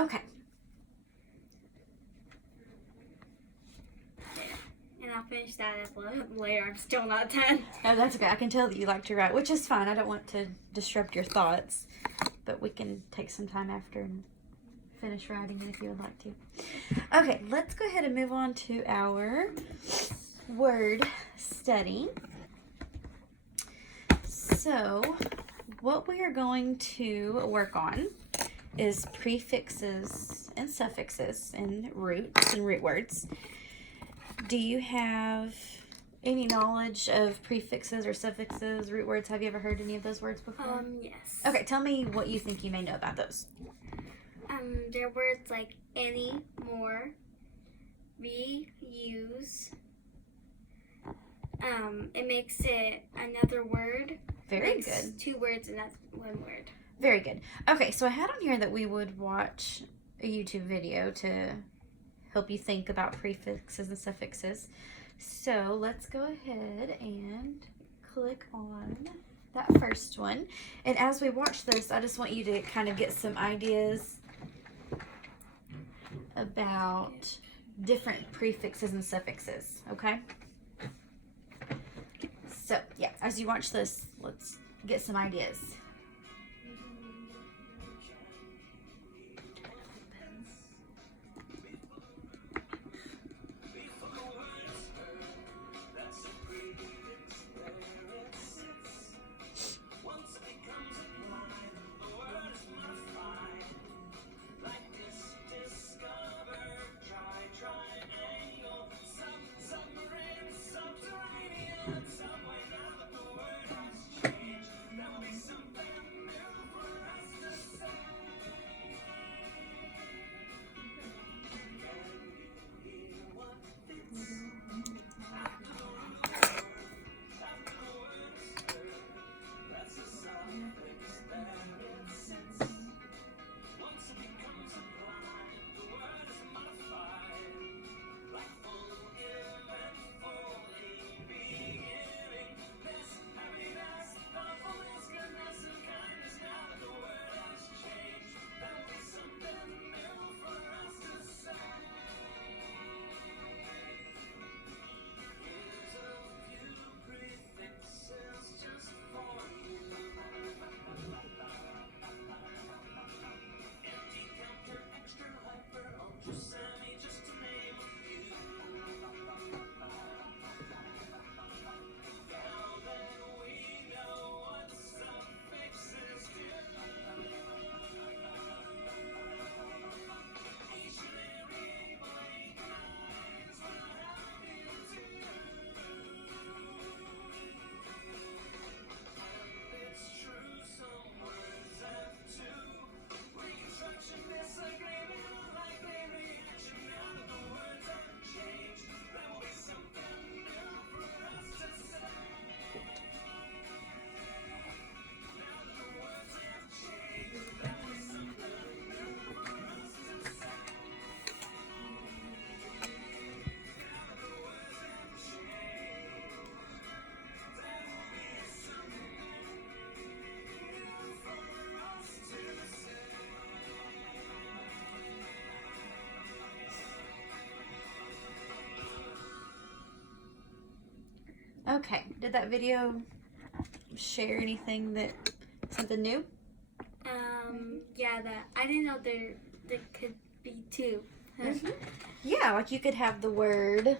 Okay. And I'll finish that up later. I'm still not done. Oh, that's okay. I can tell that you like to write, which is fine. I don't want to disrupt your thoughts, but we can take some time after and finish writing it if you would like to. Okay, let's go ahead and move on to our word study. So, what we are going to work on is prefixes and suffixes and roots and root words. Do you have any knowledge of prefixes or suffixes, root words? Have you ever heard any of those words before? Yes. Okay, tell me what you think you may know about those. There are words like any, more, reuse. It makes it another word. Very Makes good. 2 words and that's 1 word. Very good. Okay, so I had on here that we would watch a YouTube video to help you think about prefixes and suffixes. So let's go ahead and click on that first one. And as we watch this, I just want you to kind of get some ideas about different prefixes and suffixes, okay? So, yeah, as you watch this, let's get some ideas. Okay, did that video share anything something new? Yeah, that I didn't know there could be two. Mm-hmm. Yeah, like you could have the word,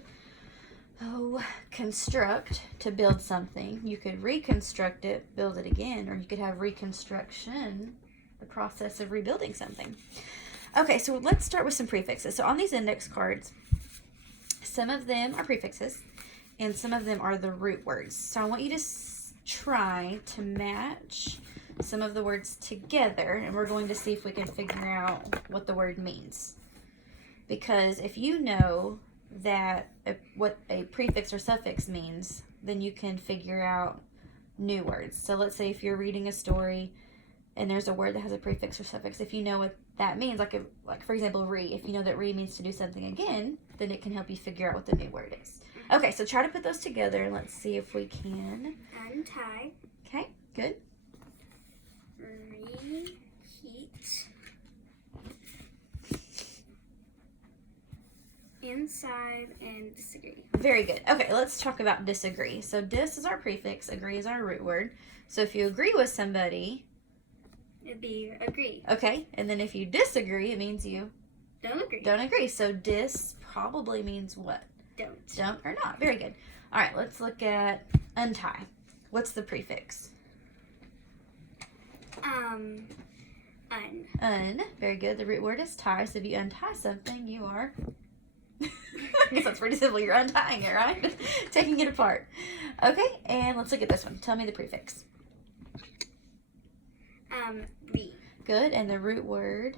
construct to build something. You could reconstruct it, build it again, or you could have reconstruction, the process of rebuilding something. Okay, so let's start with some prefixes. So on these index cards, some of them are prefixes, and some of them are the root words. So I want you to try to match some of the words together, and we're going to see if we can figure out what the word means. Because if you know that what a prefix or suffix means, then you can figure out new words. So let's say if you're reading a story and there's a word that has a prefix or suffix, if you know what that means, like for example, if you know that means to do something again, then it can help you figure out what the new word is. Okay, so try to put those together and let's see if we can. Untie. Okay, good. Reheat. Inside and disagree. Very good. Okay, let's talk about disagree. So dis is our prefix, agree is our root word. So if you agree with somebody, it'd be agree. Okay, and then if you disagree, it means you don't agree. Don't agree. So dis probably means what? Don't or not. Very good. All right, let's look at untie. What's the prefix? Un. Very good. The root word is tie. So if you untie something, you are. I guess that's pretty simple. You're untying it, right? Taking it apart. Okay, and let's look at this one. Tell me the prefix. Re. Good. And the root word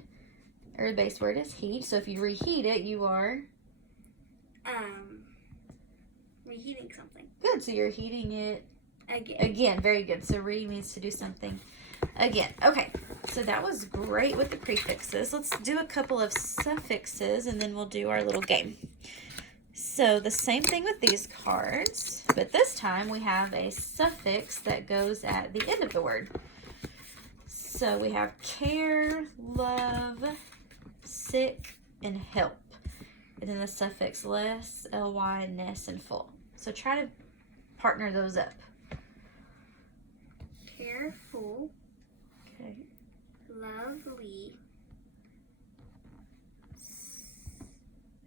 or the base word is heat. So if you reheat it, you are. Reheating something. Good. So you're heating it again. Again. Very good. So re means to do something again. Okay, so that was great with the prefixes. Let's do a couple of suffixes and then we'll do our little game. So the same thing with these cards, but this time we have a suffix that goes at the end of the word. So we have care, love, sick, and help. And then the suffix less, ly, ness, and full. So try to partner those up. Careful. Okay. Lovely.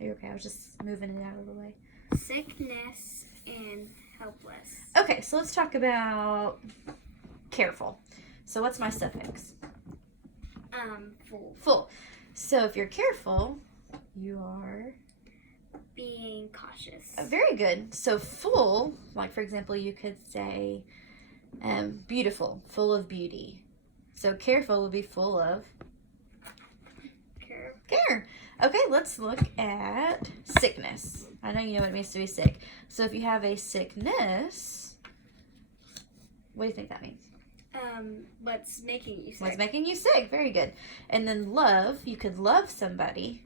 Are you okay? I was just moving it out of the way. Sickness and helpless. Okay, so let's talk about careful. So what's my suffix? Full. Full. So if you're careful, you are Being cautious. very good. So full, like for example, you could say beautiful, full of beauty. So careful would be full of care. Okay, let's look at sickness. I know you know what it means to be sick. So if you have a sickness, what do you think that means? What's making you sick? What's making you sick? Very good. And then love, you could love somebody,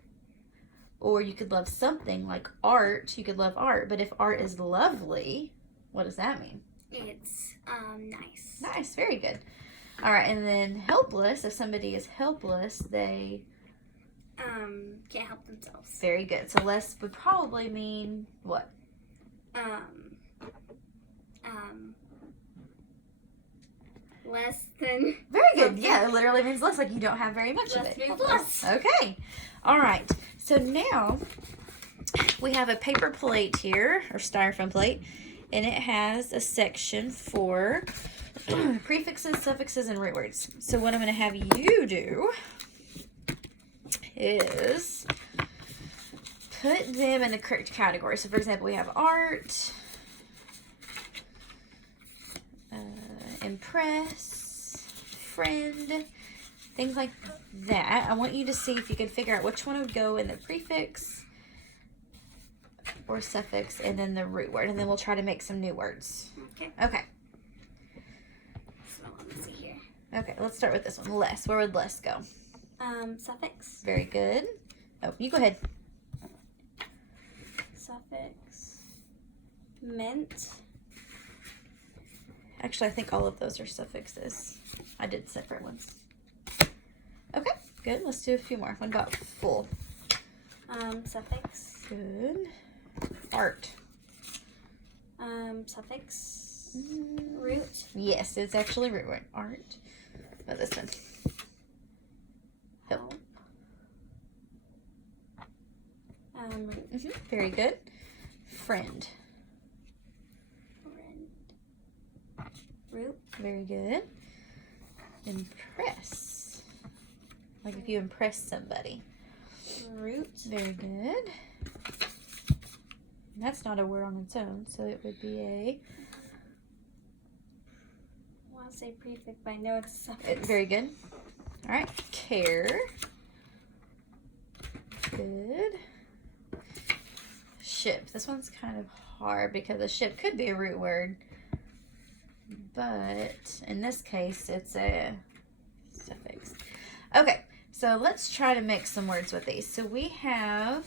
or you could love something like art. You could love art, but if art is lovely, what does that mean? It's nice. Nice, very good. All right, and then helpless, if somebody is helpless, they Can't help themselves. very good. So less would probably mean what? Less than. Very good. Yeah, it literally means less, like you don't have very much of Less it. means less. Okay. All right. So now we have a paper plate here, or styrofoam plate, and it has a section for prefixes, suffixes, and root words. So what I'm going to have you do is put them in the correct category. So for example, we have art, impress, friend, things like that. I want you to see if you can figure out which one would go in the prefix or suffix and then the root word, and then we'll try to make some new words. Okay. Okay. So let me see here. Okay, let's start with this one. Less. Where would less go? Suffix. Very good. Oh, you go ahead. Suffix. Mint. Actually, I think all of those are suffixes. I did separate ones. Okay, good. Let's do a few more. What about full? Suffix. Good. Art. Suffix. Root. Yes, it's actually root word. Art. Oh, this one. Help. Root. Very good. Friend. Root. Very good. Impress. Like if you impress somebody. Root. Very good. That's not a word on its own, so it would be a... I want to say prefix, but I know it's a suffix. Very good. All right. Care. Good. Ship. This one's kind of hard because a ship could be a root word, but in this case, it's a suffix. Okay, so let's try to mix some words with these. So we have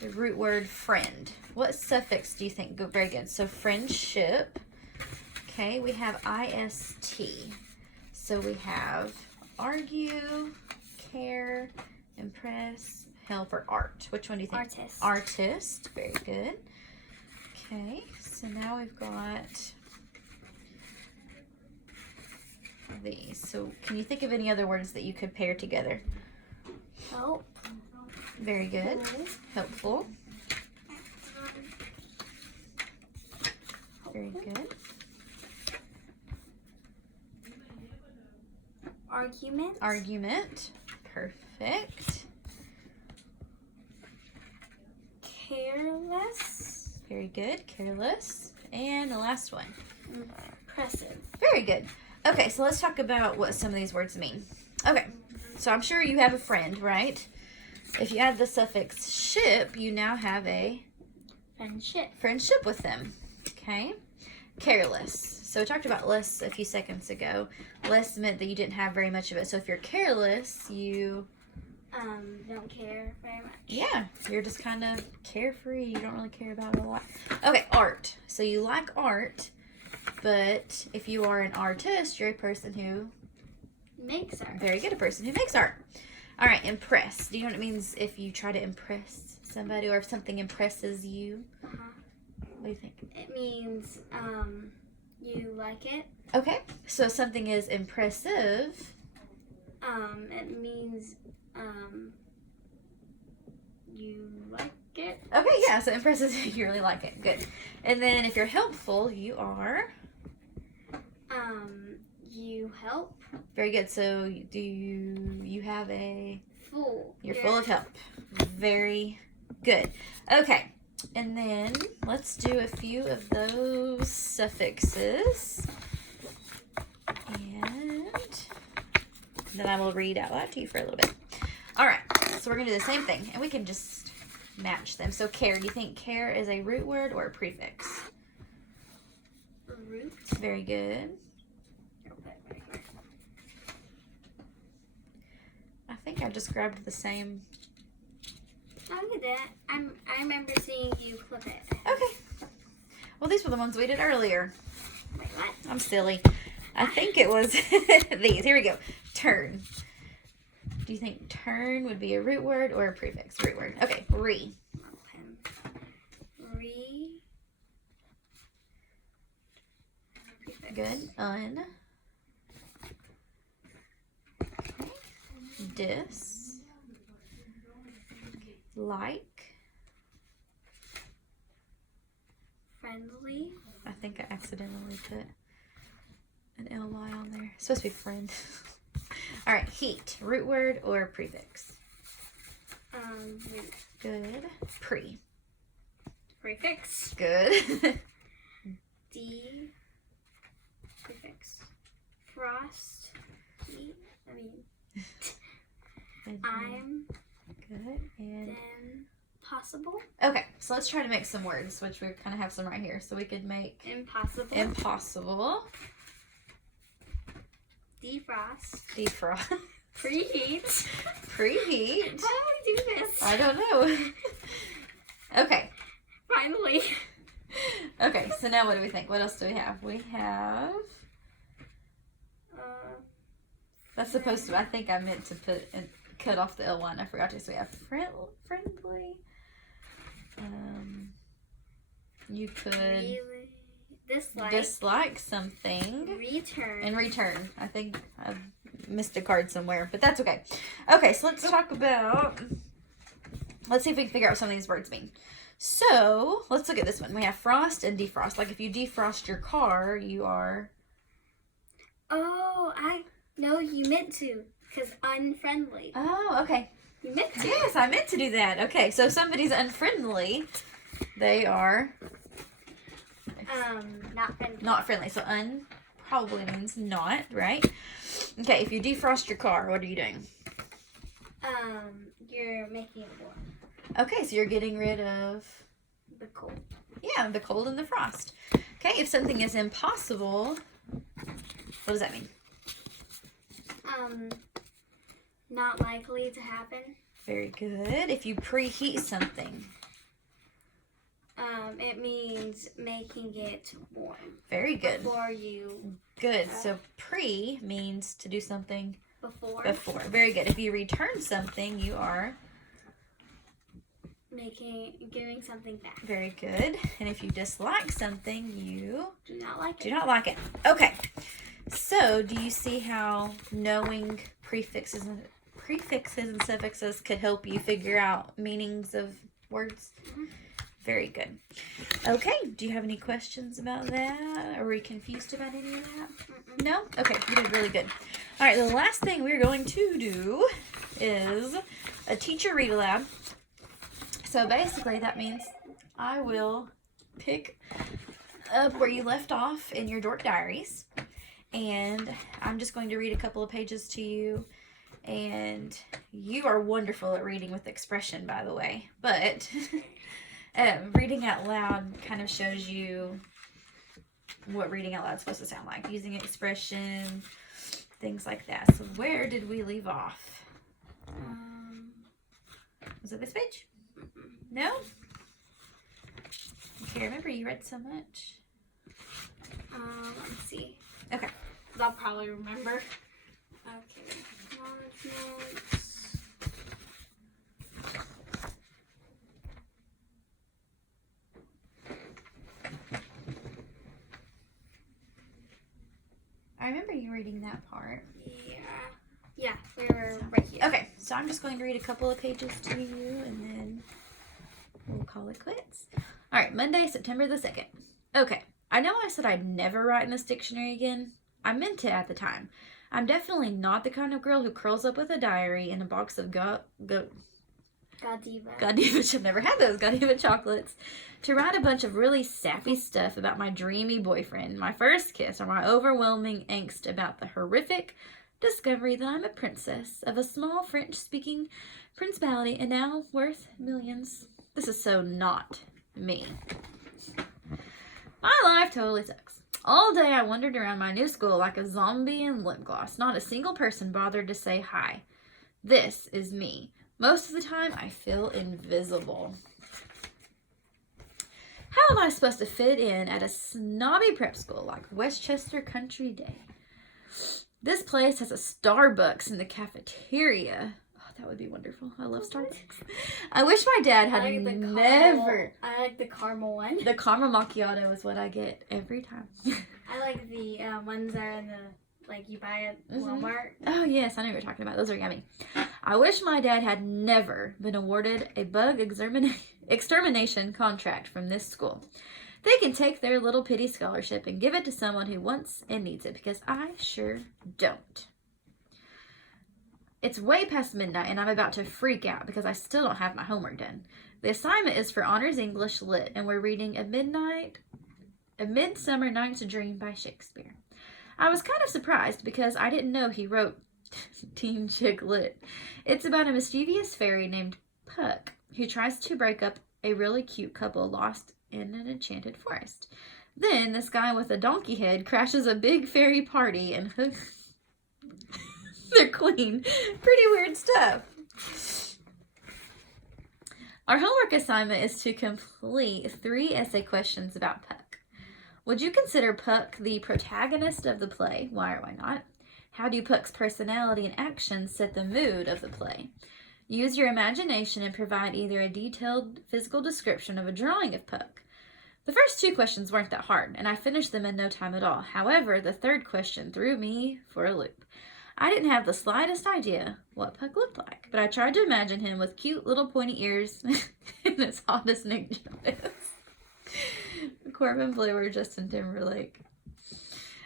the root word friend. What suffix do you think go very good? So friendship. Okay, we have ist. So we have argue, care, impress, help, or art. Which one do you think? Artist. Artist. Very good. Okay, so now we've got these. So can you think of any other words that you could pair together? Help. Very good. Helpful. Very good. Argument. Argument. Perfect. Careless. Very good. Careless. And the last one. Impressive. Very good. Okay, so let's talk about what some of these words mean. Okay, so I'm sure you have a friend, right? If you add the suffix ship, you now have a Friendship. friendship with them. Okay? careless. So we talked about less a few seconds ago. Less meant that you didn't have very much of it. So if you're careless, you don't care very much. yeah, you're just kind of carefree. You don't really care about it a lot. Okay, art. So you like art, but if you are an artist, you're a person who Makes art. very good, a person who makes art. All right, impress. Do you know what it means if you try to impress somebody or if something impresses you? What do you think? It means you like it. Okay, so something is impressive. It means you like it. Okay, yeah, so impressive, you really like it. Good. And then if you're helpful, you are? You help. Very good. So do you have a... Full. You're full of help. Very good. Okay, and then let's do a few of those suffixes. And then I will read out loud to you for a little bit. All right, so we're going to do the same thing, and we can just match them. So care, do you think care is a root word or a prefix? Root. Very good. I think I just grabbed the same. Oh, look at that. I remember seeing you flip it. Okay. Well, these were the ones we did earlier. Wait, what? I'm silly. I think it was these. Here we go. Turn. Do you think turn would be a root word or a prefix? Root word. Okay. Re. Re. Prefix. Good. Un. Okay. Dis. Like. Friendly. I think I accidentally put an ly on there. It's supposed to be friend. All right. Heat. Root word or prefix? Root. Good. Pre. Prefix. Good. D. Prefix. Frost. D. I'm. Good. And Then. Possible. okay, so let's try to make some words, which we kind of have some right here. So we could make Impossible. impossible, Defrost. defrost, Preheat. preheat. How do we do this? I don't know. Okay. Finally. Okay, so now what do we think? What else do we have? We have... That's supposed to... I think I meant to cut off the L1. I forgot to. So we have friendly. You could Really? dislike something. Return. And return. I think I missed a card somewhere, but that's okay. Okay, so let's talk about... Let's see if we can figure out what some of these words mean. So, let's look at this one. We have frost and defrost. Like, if you defrost your car, you are... Oh, I know you meant to. Because unfriendly. Oh, okay. You meant to. Yes, I meant to do that. Okay, so if somebody's unfriendly, they are... Not friendly. Not friendly. So, un probably means not, right? Okay, if you defrost your car, what are you doing? You're making it warm. Okay, so you're getting rid of... The cold. Yeah, the cold and the frost. Okay, if something is impossible, what does that mean? Not likely to happen. Very good. If you preheat something. It means making it warm. Very good. Before you... Good. So pre means to do something Before. before. Very good. If you return something, you are... Giving something back. Very good. And if you dislike something, you... Do not like Do it. not like it. Okay. So, do you see how knowing prefixes and suffixes could help you figure out meanings of words? Mm-hmm. Very good. Okay. Do you have any questions about that? Are we confused about any of that? Mm-mm. No? Okay. You did really good. All right. The last thing we're going to do is a teacher read aloud. So basically that means I will pick up where you left off in your Dork Diaries. And I'm just going to read a couple of pages to you. And you are wonderful at reading with expression, by the way. But reading out loud kind of shows you what reading out loud is supposed to sound like, using expression, things like that. So where did we leave off? Was it this page? No? Okay, remember you read so much. Let's see. Okay. I'll probably remember. Okay. Acknowledgements. I remember you reading that part. Yeah, we were right here. Okay, so I'm just going to read a couple of pages to you and then we'll call it quits. All right, Monday, September the 2nd. Okay, I know I said I'd never write in this dictionary again. I meant it at the time. I'm definitely not the kind of girl who curls up with a diary and a box of Godiva. I've never had those Godiva chocolates to write a bunch of really sappy stuff about my dreamy boyfriend, my first kiss, or my overwhelming angst about the horrific discovery that I'm a princess of a small French-speaking principality and now worth millions. This is so not me. My life totally sucks. All day I wandered around my new school like a zombie in lip gloss. Not a single person bothered to say hi. This is me. Most of the time I feel invisible. How am I supposed to fit in at a snobby prep school like Westchester Country Day? This place has a Starbucks in the cafeteria. Oh, that would be wonderful. I love Starbucks. I wish my dad had never... I like the caramel one. The caramel macchiato is what I get every time. I like the ones that are in the, like, you buy at Walmart. Oh, yes. I know what you're talking about. Those are yummy. I wish my dad had never been awarded a bug extermination contract from this school. They can take their little pity scholarship and give it to someone who wants and needs it, because I sure don't. It's way past midnight and I'm about to freak out because I still don't have my homework done. The assignment is for Honors English Lit and we're reading A Midsummer Night's Dream by Shakespeare. I was kind of surprised because I didn't know he wrote Teen Chick Lit. It's about a mischievous fairy named Puck who tries to break up a really cute couple lost in an enchanted forest. Then this guy with a donkey head crashes a big fairy party and hooks their queen. Pretty weird stuff. Our homework assignment is to complete 3 essay questions about Puck. Would you consider Puck the protagonist of the play? Why or why not? How do Puck's personality and actions set the mood of the play? Use your imagination and provide either a detailed physical description of a drawing of Puck. The first 2 questions weren't that hard, and I finished them in no time at all. However, the 3rd question threw me for a loop. I didn't have the slightest idea what Puck looked like, but I tried to imagine him with cute little pointy ears and his hot as ninja is. Corbin Blue or Justin Timberlake.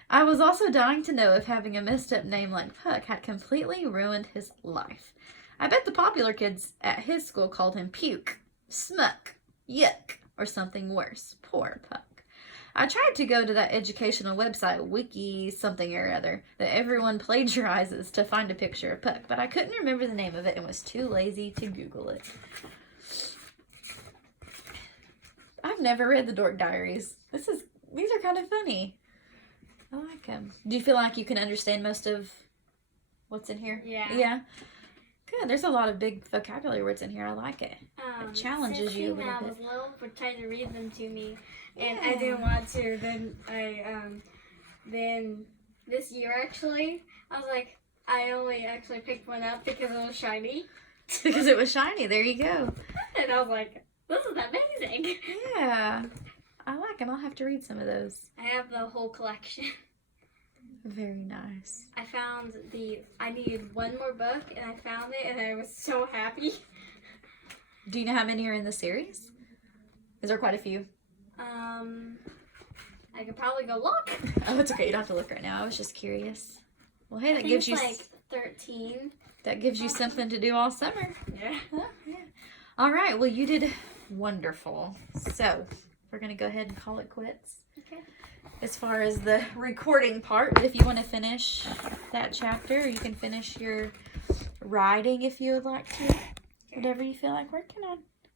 I was also dying to know if having a messed up name like Puck had completely ruined his life. I bet the popular kids at his school called him Puke, Smuck, Yuck, or something worse. Poor Puck. I tried to go to that educational website, Wiki something or other, that everyone plagiarizes to find a picture of Puck, but I couldn't remember the name of it and was too lazy to Google it. I've never read the Dork Diaries. These are kind of funny. I like them. Do you feel like you can understand most of what's in here? Yeah. Yeah. Good. There's a lot of big vocabulary words in here. I like it. It challenges you a little bit. Since I was little, would try to read them to me, and I didn't want to. Then this year actually, I was like, I only actually picked one up because it was shiny. Because it was shiny. There you go. And I was like, this is amazing. Yeah. I like them. I'll have to read some of those. I have the whole collection. Very nice. I needed one more book, and I found it, and I was so happy. Do you know how many are in the series? Is there quite a few? I could probably go look. Oh, it's okay. You don't have to look right now. I was just curious. Well, hey, that gives you like 13. That gives you something to do all summer. Yeah. Oh, yeah. All right. Well, you did wonderful. So we're gonna go ahead and call it quits. Okay. As far as the recording part, but if you want to finish that chapter, you can finish your writing if you would like to. Whatever you feel like working on.